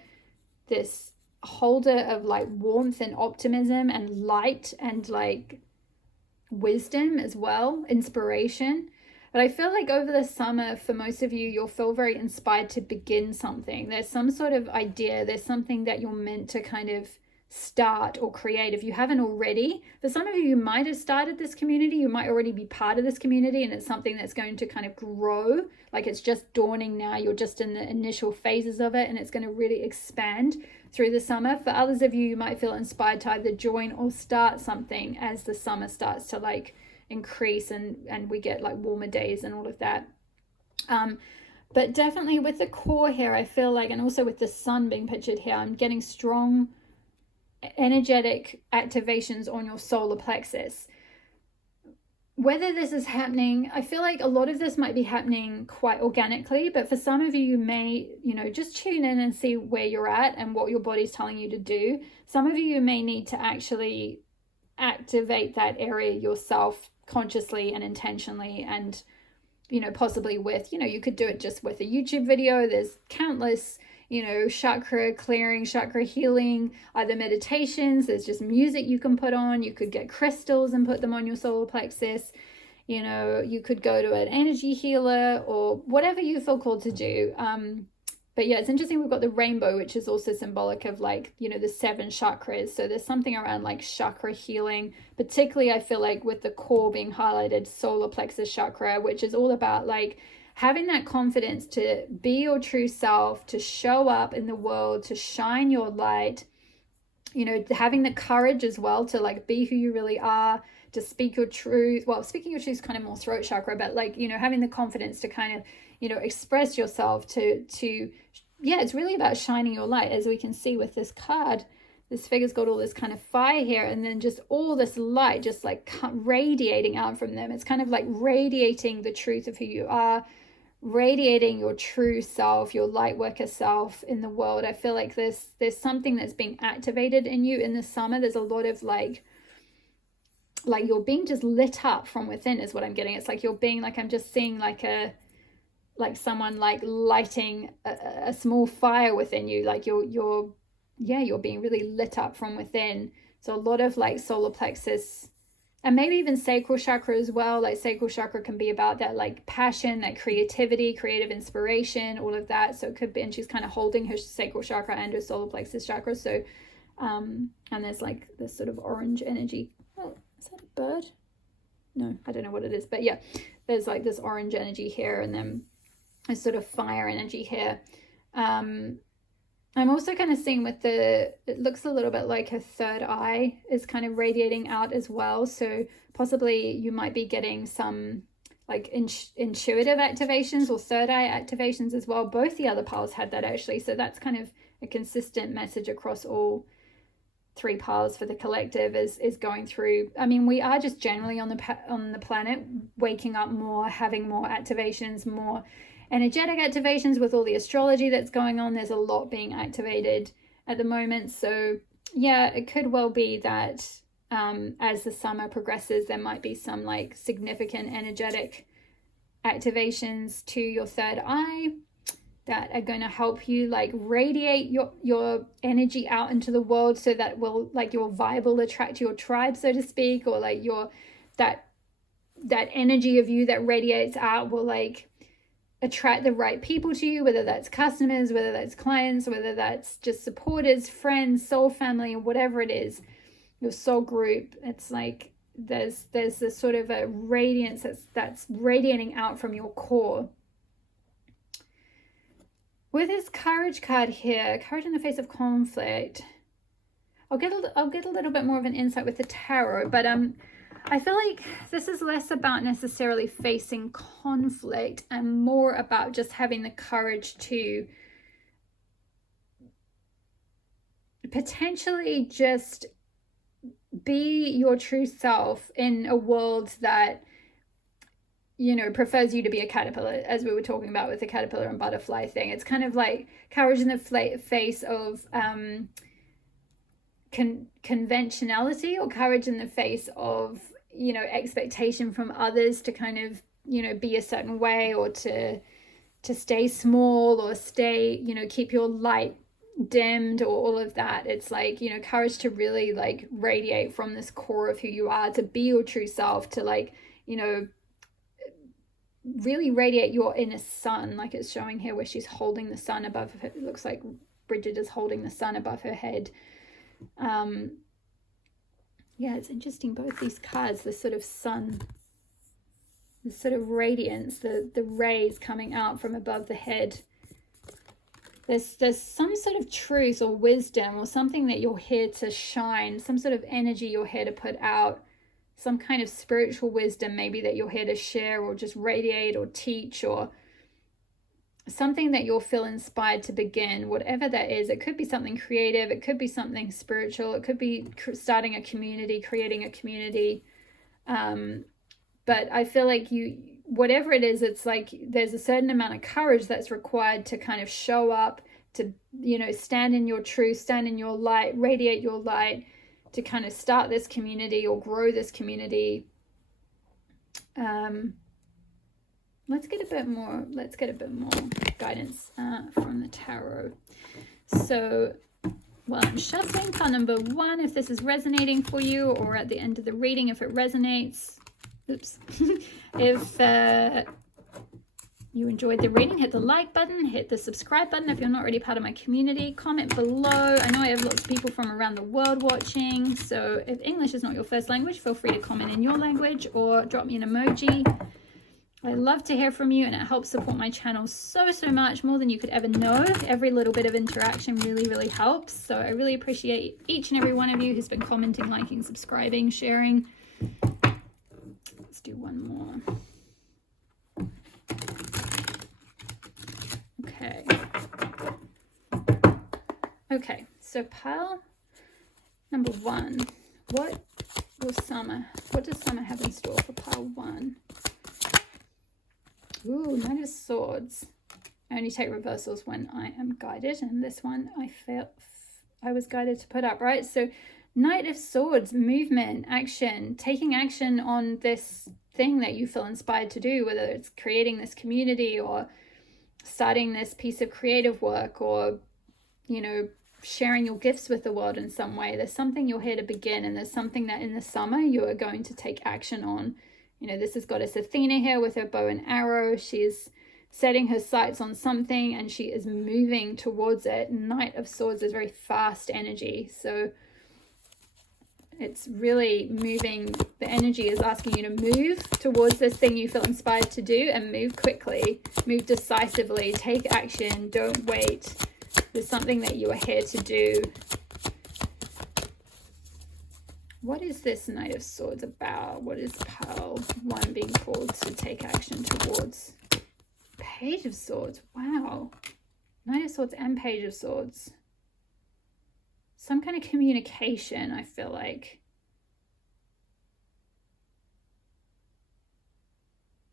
this holder of like warmth and optimism and light and like wisdom as well, inspiration. But I feel like over the summer, for most of you, you'll feel very inspired to begin something. There's some sort of idea, there's something that you're meant to kind of start or create if you haven't already. For some of you, you might have started this community, you might already be part of this community, and it's something that's going to kind of grow, like it's just dawning now, you're just in the initial phases of it, and it's going to really expand through the summer. For others of you, you might feel inspired to either join or start something as the summer starts to like increase and we get like warmer days and all of that. But definitely with the core here, I feel like, and also with the sun being pictured here, I'm getting strong energetic activations on your solar plexus. whether this is happening, I feel like a lot of this might be happening quite organically, but for some of you, you may, just tune in and see where you're at and what your body's telling you to do. Some of you may need to actually activate that area yourself consciously and intentionally, and possibly with, you could do it just with a YouTube video. There's countless chakra clearing, chakra healing, either meditations. There's just music you can put on. You could get crystals and put them on your solar plexus. You could go to an energy healer or whatever you feel called to do. But yeah, it's interesting. We've got the rainbow, which is also symbolic of the 7 chakras. So there's something around chakra healing, particularly I feel like with the core being highlighted, solar plexus chakra, which is all about having that confidence to be your true self, to show up in the world, to shine your light, having the courage as well to be who you really are, to speak your truth. Well, speaking your truth is kind of more throat chakra, but having the confidence to kind of, express yourself yeah, it's really about shining your light. As we can see with this card, this figure's got all this kind of fire here, and then just all this light just radiating out from them. It's kind of radiating the truth of who you are, radiating your true self, your light worker self in the world. I feel like there's something that's being activated in you in the summer. There's a lot of you're being just lit up from within is what I'm getting. It's you're being I'm just seeing someone lighting a small fire within you. You're being really lit up from within. So a lot of solar plexus, and maybe even sacral chakra as well. Sacral chakra can be about that passion, that creativity, creative inspiration, all of that. So it could be, and she's kind of holding her sacral chakra and her solar plexus chakra. So and there's this sort of orange energy. Oh, is that a bird? No, I don't know what it is, but yeah, there's this orange energy here, and then a sort of fire energy here. I'm also kind of seeing it looks a little bit like her third eye is kind of radiating out as well. So possibly you might be getting some intuitive activations or third eye activations as well. Both the other piles had that actually. So that's kind of a consistent message across all 3 piles for the collective is going through. I mean, we are just generally on the planet waking up more, having more activations, more energetic activations with all the astrology that's going on. There's a lot being activated at the moment. So yeah, it could well be that as the summer progresses, there might be some significant energetic activations to your third eye that are going to help you radiate your energy out into the world, so that will your vibe will attract your tribe, so to speak, or your that energy of you that radiates out will attract the right people to you, whether that's customers, whether that's clients, whether that's just supporters, friends, soul family, or whatever it is, your soul group. It's there's this sort of a radiance that's radiating out from your core. With this courage card here, courage in the face of conflict, I'll get a little bit more of an insight with the tarot, but I feel like this is less about necessarily facing conflict and more about just having the courage to potentially just be your true self in a world that prefers you to be a caterpillar, as we were talking about with the caterpillar and butterfly thing. It's kind of courage in the face of conventionality, or courage in the face of expectation from others to kind of be a certain way, or to stay small, or stay keep your light dimmed, or all of that. It's courage to really radiate from this core of who you are, to be your true self, to really radiate your inner sun, like it's showing here where she's holding the sun above her. It looks like Bridget is holding the sun above her head. Yeah, it's interesting, both these cards, the sort of sun, the sort of radiance, the rays coming out from above the head. There's some sort of truth or wisdom or something that you're here to shine, some sort of energy you're here to put out, some kind of spiritual wisdom maybe that you're here to share or just radiate or teach, or something that you'll feel inspired to begin, whatever that is. It could be something creative, it could be something but but I feel like whatever it is, it's like there's a certain amount of courage that's required to kind of show up, to, you know, stand in your truth, stand in your light, radiate your light, to kind of start this community or grow this community. Let's get a bit more guidance from the tarot. So, well, I'm shuffling pile number 1 if this is resonating for you, or at the end of the reading if it resonates. Oops. If you enjoyed the reading, hit the like button, hit the subscribe button if you're not already part of my community. Comment below. I know I have lots of people from around the world watching, so if English is not your first language, feel free to comment in your language or drop me an emoji. I love to hear from you, and it helps support my channel so much, more than you could ever know. Every little bit of interaction really helps. So I really appreciate each and every one of you who's been commenting, liking, subscribing, sharing. Let's do one more. Okay, so pile number 1. What does summer have in store for pile 1? Ooh, Knight of Swords. I only take reversals when I am guided, and this one I was guided to put up, right? So Knight of Swords, movement, action, taking action on this thing that you feel inspired to do, whether it's creating this community or starting this piece of creative work, or, you know, sharing your gifts with the world in some way. There's something you're here to begin, and there's something that in the summer you are going to take action on. You know, this is Goddess Athena here with her bow and arrow. She's setting her sights on something and she is moving towards it. Knight of Swords is very fast energy, so it's really moving. The energy is asking you to move towards this thing you feel inspired to do, and move quickly, move decisively, take action, don't wait. There's something that you are here to do. What is this Knight of Swords about? What is pile 1 being called to take action towards? Page of Swords. Wow. Knight of Swords and Page of Swords. Some kind of communication, I feel like.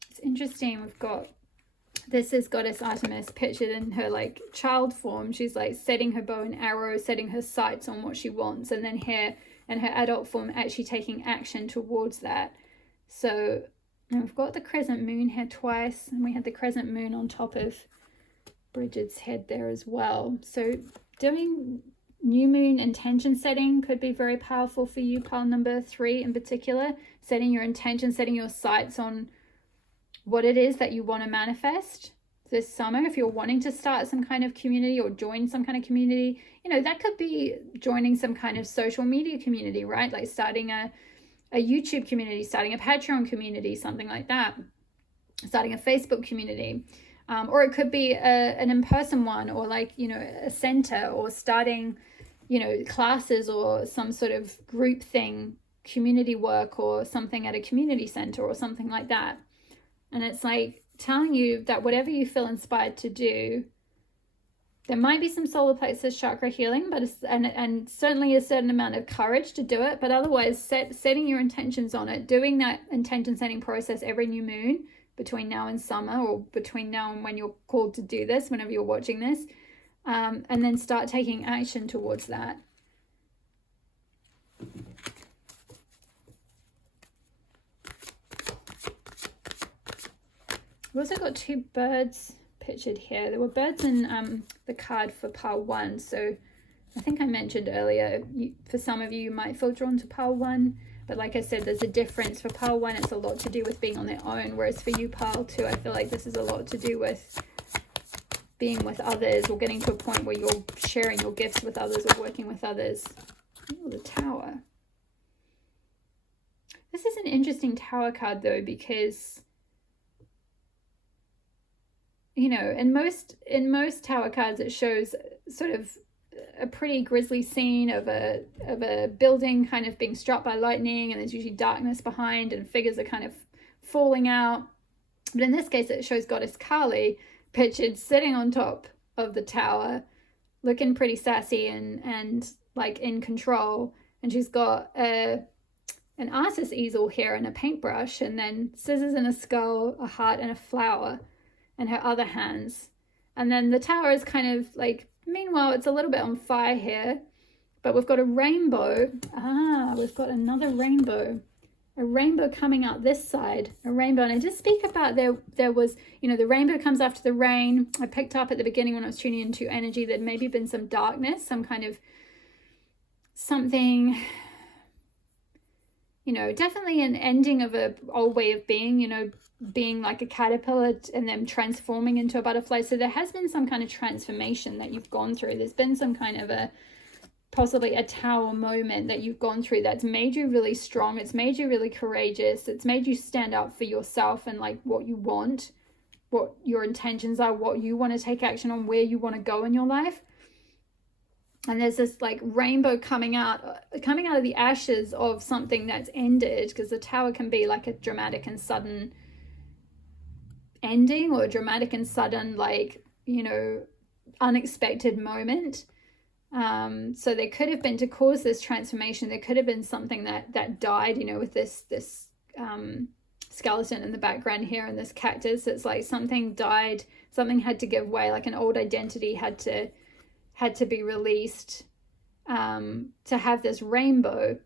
It's interesting. We've got, this is Goddess Artemis pictured in her like child form. She's like setting her bow and arrow, setting her sights on what she wants, and then here in her adult form actually taking action towards that. So now we've got the crescent moon here twice, and we had the crescent moon on top of Bridget's head there as well. So doing new moon intention setting could be very powerful for you, pile number 3 in particular. Setting your intention, setting your sights on what it is that you want to manifest this summer. If you're wanting to start some kind of community or join some kind of community, you know, that could be joining some kind of social media community, right? Like starting a YouTube community, starting a Patreon community, something like that, starting a Facebook community. Or it could be an in-person one, or like, you know, a center, or starting, you know, classes or some sort of group thing, community work or something at a community center or something like that. And it's like telling you that whatever you feel inspired to do, there might be some solar plexus chakra healing, but and certainly a certain amount of courage to do it. But otherwise, setting your intentions on it, doing that intention setting process every new moon between now and summer, or between now and when you're called to do this, whenever you're watching this, and then start taking action towards that. We've also got 2 birds pictured here. There were birds in the card for pile 1, so I think I mentioned earlier, for some of you, you might feel drawn to pile 1, but like I said, there's a difference. For pile 1, it's a lot to do with being on their own, whereas for you, pile 2, I feel like this is a lot to do with being with others, or getting to a point where you're sharing your gifts with others or working with others. Oh, the Tower. This is an interesting Tower card though, because, you know, in most Tower cards, it shows sort of a pretty grisly scene of a building kind of being struck by lightning, and there's usually darkness behind and figures are kind of falling out. But in this case, it shows Goddess Kali pictured sitting on top of the tower, looking pretty sassy and like in control, and she's got a an artist's easel here and a paintbrush, and then scissors and a skull, a heart and a flower, and her other hands. And then the tower is kind of like, meanwhile, it's a little bit on fire here, but we've got a rainbow. We've got another rainbow. A rainbow coming out this side, a rainbow. And I just speak about there was, you know, the rainbow comes after the rain. I picked up at the beginning when I was tuning into energy that maybe been some darkness, some kind of something, you know, definitely an ending of a old way of being, you know, being like a caterpillar and then transforming into a butterfly. So there has been some kind of transformation that you've gone through. There's been some kind of a, possibly a tower moment that you've gone through that's made you really strong. It's made you really courageous. It's made you stand up for yourself and like what you want, what your intentions are, what you want to take action on, where you want to go in your life. And there's this like rainbow coming out of the ashes of something that's ended, because the tower can be like a dramatic and sudden ending, or a dramatic and sudden, like, you know, unexpected moment. So there could have been, to cause this transformation, there could have been something that died, you know, with this skeleton in the background here and this cactus. It's like something died, something had to give way, like an old identity had to be released, to have this rainbow.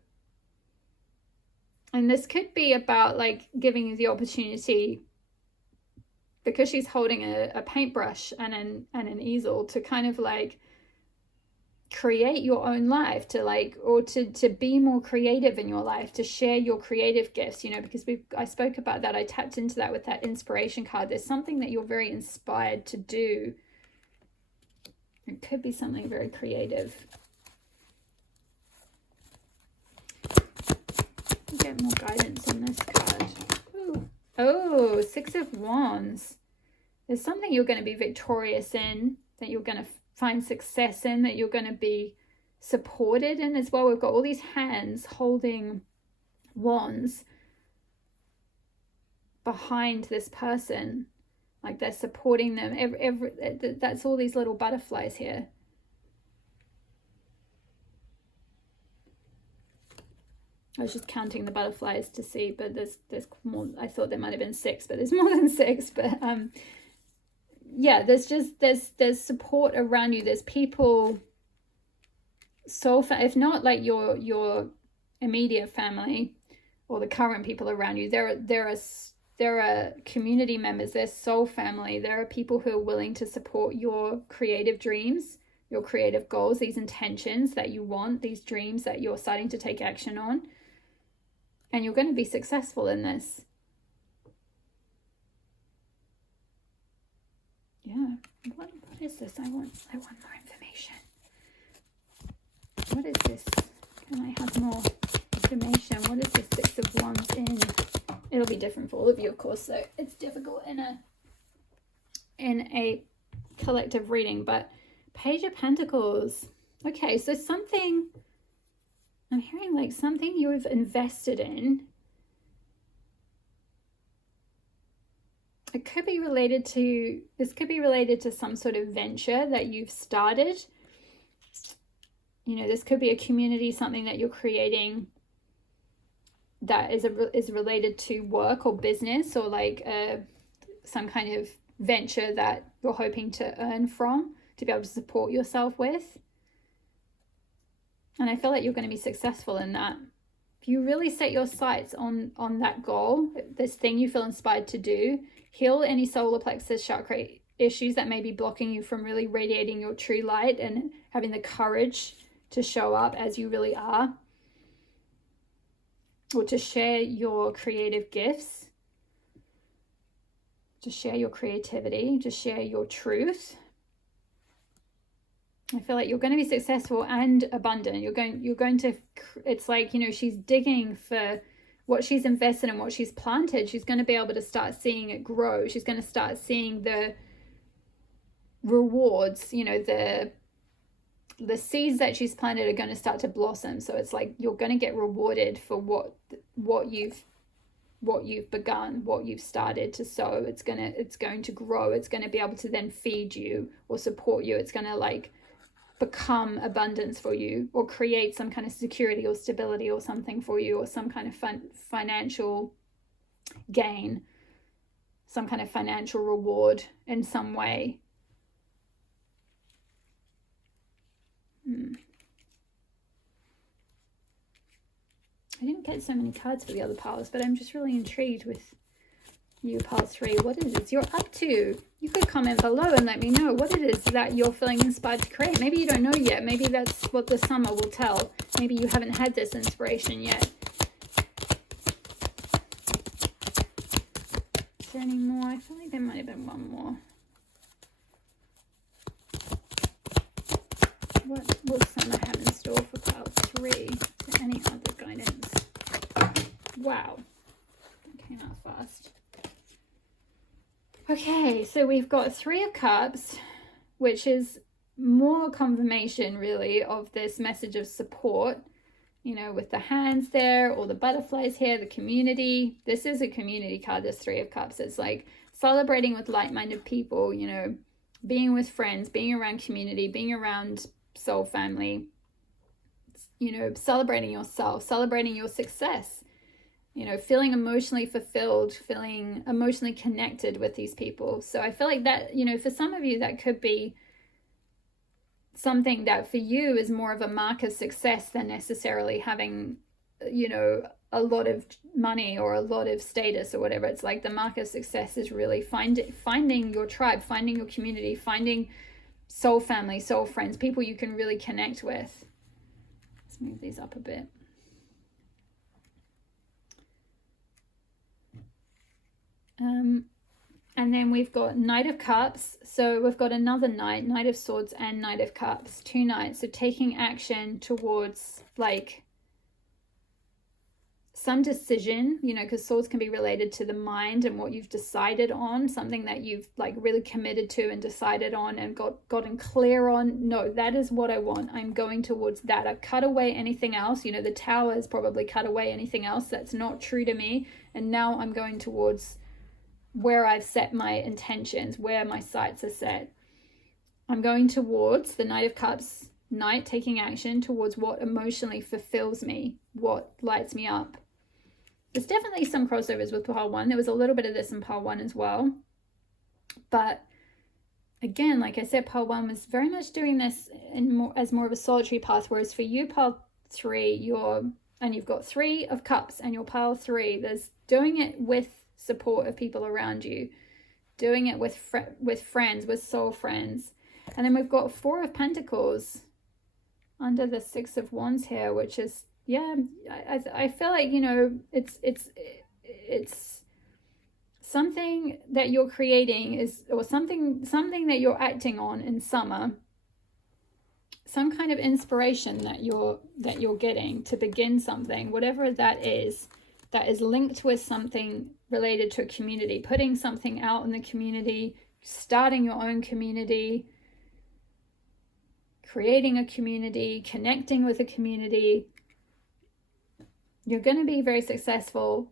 And this could be about like giving you the opportunity, because she's holding a paintbrush and an easel, to kind of like create your own life, to like, or to be more creative in your life, to share your creative gifts, you know, because I spoke about that. I tapped into that with that inspiration card. There's something that you're very inspired to do. It could be something very creative. Get more guidance on this card. Ooh. Oh, Six of Wands. There's something you're going to be victorious in, that you're going to find success in, that you're going to be supported in as well. We've got all these hands holding wands behind this person, like they're supporting them. That's all these little butterflies here. I was just counting the butterflies to see, but there's more. I thought there might have been 6, but there's more than 6. But yeah, there's support around you. There's people, if not like your immediate family or the current people around you, there are community members, there's soul family. There are people who are willing to support your creative dreams, your creative goals, these intentions that you want, these dreams that you're starting to take action on. And you're going to be successful in this. Yeah. What is this? I want more information. What is this? Can I have more information? What is this Six of Wands in? It'll be different for all of you, of course, so it's difficult in a collective reading. But Page of Pentacles. Okay, so something, I'm hearing like something you've invested in. It could be related to, this could be related to some sort of venture that you've started. You know, this could be a community, something that you're creating that is related to work or business, or like some kind of venture that you're hoping to earn from, to be able to support yourself with. And I feel like you're going to be successful in that. If you really set your sights on that goal, this thing you feel inspired to do, heal any solar plexus chakra issues that may be blocking you from really radiating your true light and having the courage to show up as you really are, or to share your creative gifts, to share your creativity, to share your truth. I feel like you're going to be successful and abundant. You're going to, it's like, you know, she's digging for what she's invested in, what she's planted. She's going to be able to start seeing it grow. She's going to start seeing the rewards, you know, the seeds that she's planted are going to start to blossom. So it's like you're going to get rewarded for what you've begun, what you've started to sow. It's going to grow. It's going to be able to then feed you or support you. It's going to like become abundance for you, or create some kind of security or stability or something for you, or some kind of financial gain, some kind of financial reward in some way. I didn't get so many cards for the other piles, but I'm just really intrigued with you, pile 3, what it is you're up to. You could comment below and let me know what it is that you're feeling inspired to create. Maybe you don't know yet. Maybe that's what the summer will tell. Maybe you haven't had this inspiration yet. Is there any more? I feel like there might have been one more. What will summer have in store for pile 3? Is there any other guidance? Wow. That came out fast. Okay, so we've got 3 of Cups, which is more confirmation really of this message of support, you know, with the hands there, or the butterflies here, the community. This is a community card, this 3 of Cups. It's like celebrating with like-minded people, you know, being with friends, being around community, being around soul family, you know, celebrating yourself, celebrating your success, you know, feeling emotionally fulfilled, feeling emotionally connected with these people. So I feel like that, you know, for some of you, that could be something that for you is more of a mark of success than necessarily having, you know, a lot of money or a lot of status or whatever. It's like the mark of success is really finding your tribe, finding your community, finding soul family, soul friends, people you can really connect with. Let's move these up a bit. And then we've got Knight of Cups. So we've got another Knight, Knight of Swords and Knight of Cups, 2 Knights. So taking action towards like some decision, you know, because swords can be related to the mind and what you've decided on, something that you've like really committed to and decided on and gotten clear on. No, that is what I want. I'm going towards that. I've cut away anything else. You know, the Tower has probably cut away anything else that's not true to me. And now I'm going towards where I've set my intentions, where my sights are set. I'm going towards the Knight of Cups, Knight, taking action towards what emotionally fulfills me, what lights me up. There's definitely some crossovers with pile 1. There was a little bit of this in pile 1 as well. But again, like I said, pile 1 was very much doing this as more of a solitary path, whereas for you, pile 3, you've got 3 of Cups and your pile 3, there's doing it with support of people around you, doing it with friends, with soul friends. And then we've got 4 of Pentacles under the 6 of Wands here, which is, yeah, I feel like, you know, it's something that you're creating is, or something that you're acting on in summer, some kind of inspiration that you're getting to begin something, whatever that is linked with something related to a community, putting something out in the community, starting your own community, creating a community, connecting with a community. You're going to be very successful.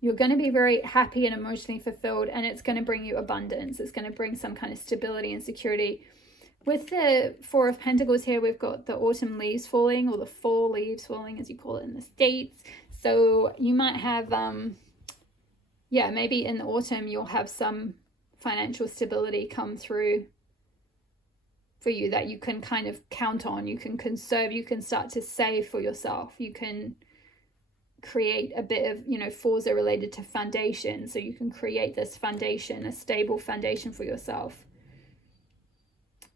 You're going to be very happy and emotionally fulfilled, and it's going to bring you abundance. It's going to bring some kind of stability and security. With the 4 of Pentacles here, we've got the autumn leaves falling, or the fall leaves falling, as you call it in the States. So you might have, maybe in the autumn, you'll have some financial stability come through for you that you can kind of count on. You can conserve, you can start to save for yourself. You can create a bit of, you know, 4s are related to foundation. So you can create this foundation, a stable foundation for yourself.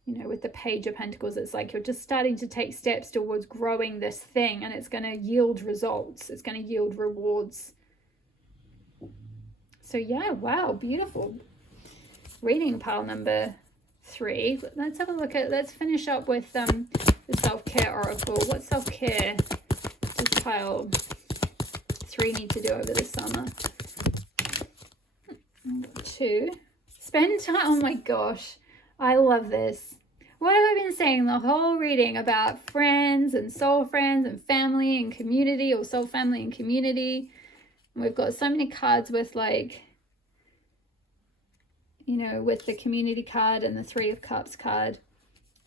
You know, with the Page of Pentacles, it's like you're just starting to take steps towards growing this thing, and it's going to yield results. It's going to yield rewards. So yeah, wow, beautiful reading, pile number 3. Let's have a look at, let's finish up with the self-care oracle. What self-care does pile 3 need to do over the summer? 2. Spend time. Oh my gosh. I love this. What have I been saying the whole reading about friends and soul friends and family and community, or soul family and community? And we've got so many cards with, like, you know, with the community card and the 3 of Cups card.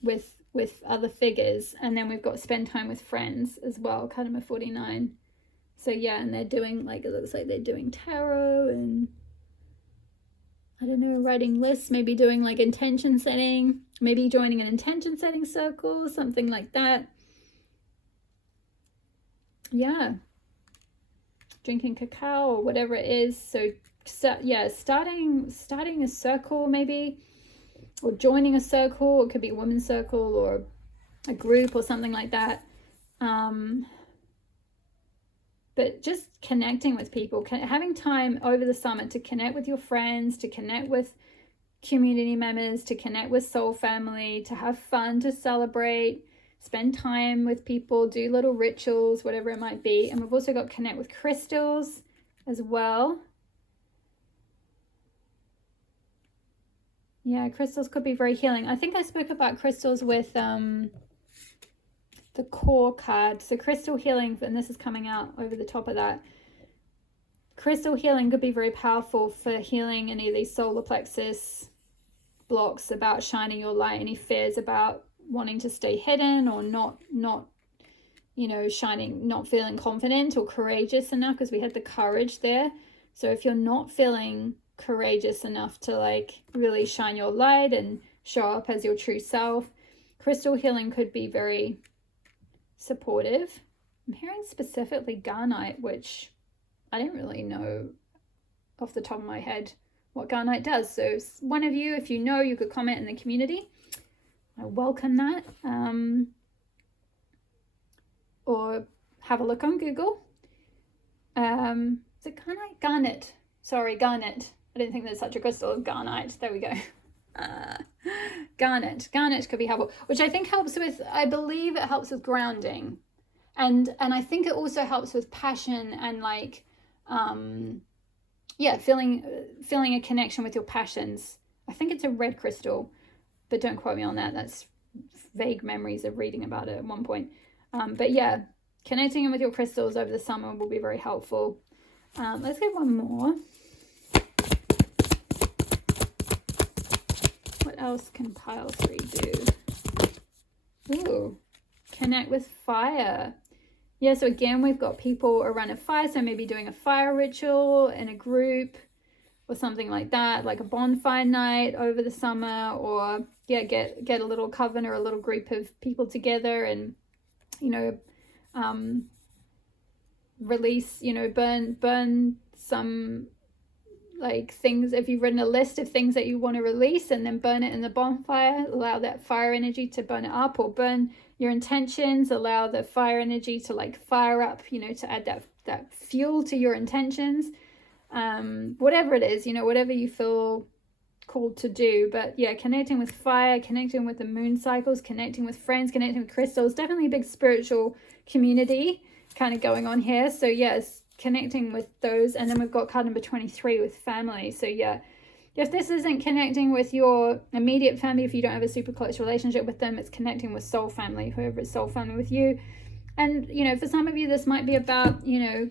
with other figures. And then we've got spend time with friends as well, card number 49. So yeah, and they're doing, like, it looks like they're doing tarot and, I don't know, writing lists, maybe doing like intention setting, maybe joining an intention setting circle, something like that. Yeah, drinking cacao or whatever it is. So yeah, starting a circle maybe, or joining a circle. It could be a women's circle or a group or something like that. But just connecting with people, having time over the summer to connect with your friends, to connect with community members, to connect with soul family, to have fun, to celebrate, spend time with people, do little rituals, whatever it might be. And we've also got connect with crystals as well. Yeah, crystals could be very healing. I think I spoke about crystals with the core card. So crystal healing, and this is coming out over the top of that. Crystal healing could be very powerful for healing any of these solar plexus blocks about shining your light, any fears about wanting to stay hidden or not you know, shining, not feeling confident or courageous enough, because we had the courage there. So if you're not feeling courageous enough to like really shine your light and show up as your true self, crystal healing could be very supportive. I'm hearing specifically garnite, which I don't really know off the top of my head what garnite does. So one of you, if you know, you could comment in the community. I welcome that. Or have a look on Google. Is it garnite? Garnet. Sorry, garnet. I didn't think there's such a crystal as garnite. There we go. Garnet could be helpful, which I think helps with, I believe it helps with grounding, and I think it also helps with passion and like yeah, feeling a connection with your passions. I think it's a red crystal, but don't quote me on that. That's vague memories of reading about it at one point. But yeah, connecting with your crystals over the summer will be very helpful. Let's get one more. What else can pile 3 do? Ooh, connect with fire. Yeah, so again, we've got people around a fire, so maybe doing a fire ritual in a group or something like that, like a bonfire night over the summer, or yeah, get a little coven or a little group of people together and, you know, release, you know, burn some like things. If you've written a list of things that you want to release, and then burn it in the bonfire, allow that fire energy to burn it up, or burn your intentions, allow the fire energy to like fire up, you know, to add that fuel to your intentions. Whatever it is, you know, whatever you feel called to do. But yeah, connecting with fire, connecting with the moon cycles, connecting with friends, connecting with crystals, definitely a big spiritual community kind of going on here. So yes, connecting with those. And then we've got card number 23 with family. So yeah, if this isn't connecting with your immediate family, if you don't have a super close relationship with them, it's connecting with soul family, whoever is soul family with you. And, you know, for some of you, this might be about, you know,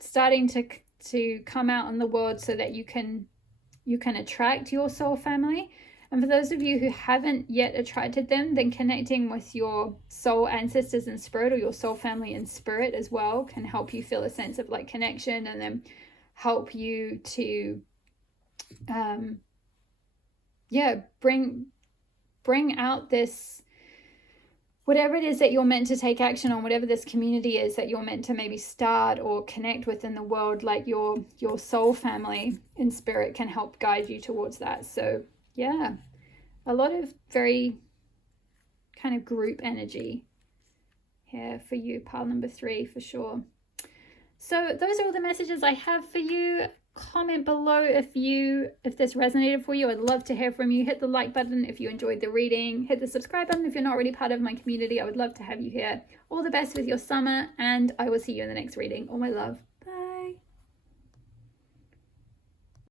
starting to come out in the world so that you can attract your soul family. And for those of you who haven't yet attracted them, then connecting with your soul ancestors in spirit, or your soul family in spirit as well, can help you feel a sense of like connection, and then help you to yeah, bring out this, whatever it is that you're meant to take action on, whatever this community is that you're meant to maybe start or connect with in the world, like your soul family in spirit can help guide you towards that. So yeah, a lot of very kind of group energy here for you, pile number 3 for sure. So those are all the messages I have for you. Comment below if this resonated for you. I'd love to hear from you. Hit the like button if you enjoyed the reading. Hit the subscribe button if you're not already part of my community. I would love to have you here. All the best with your summer, and I will see you in the next reading. All my love.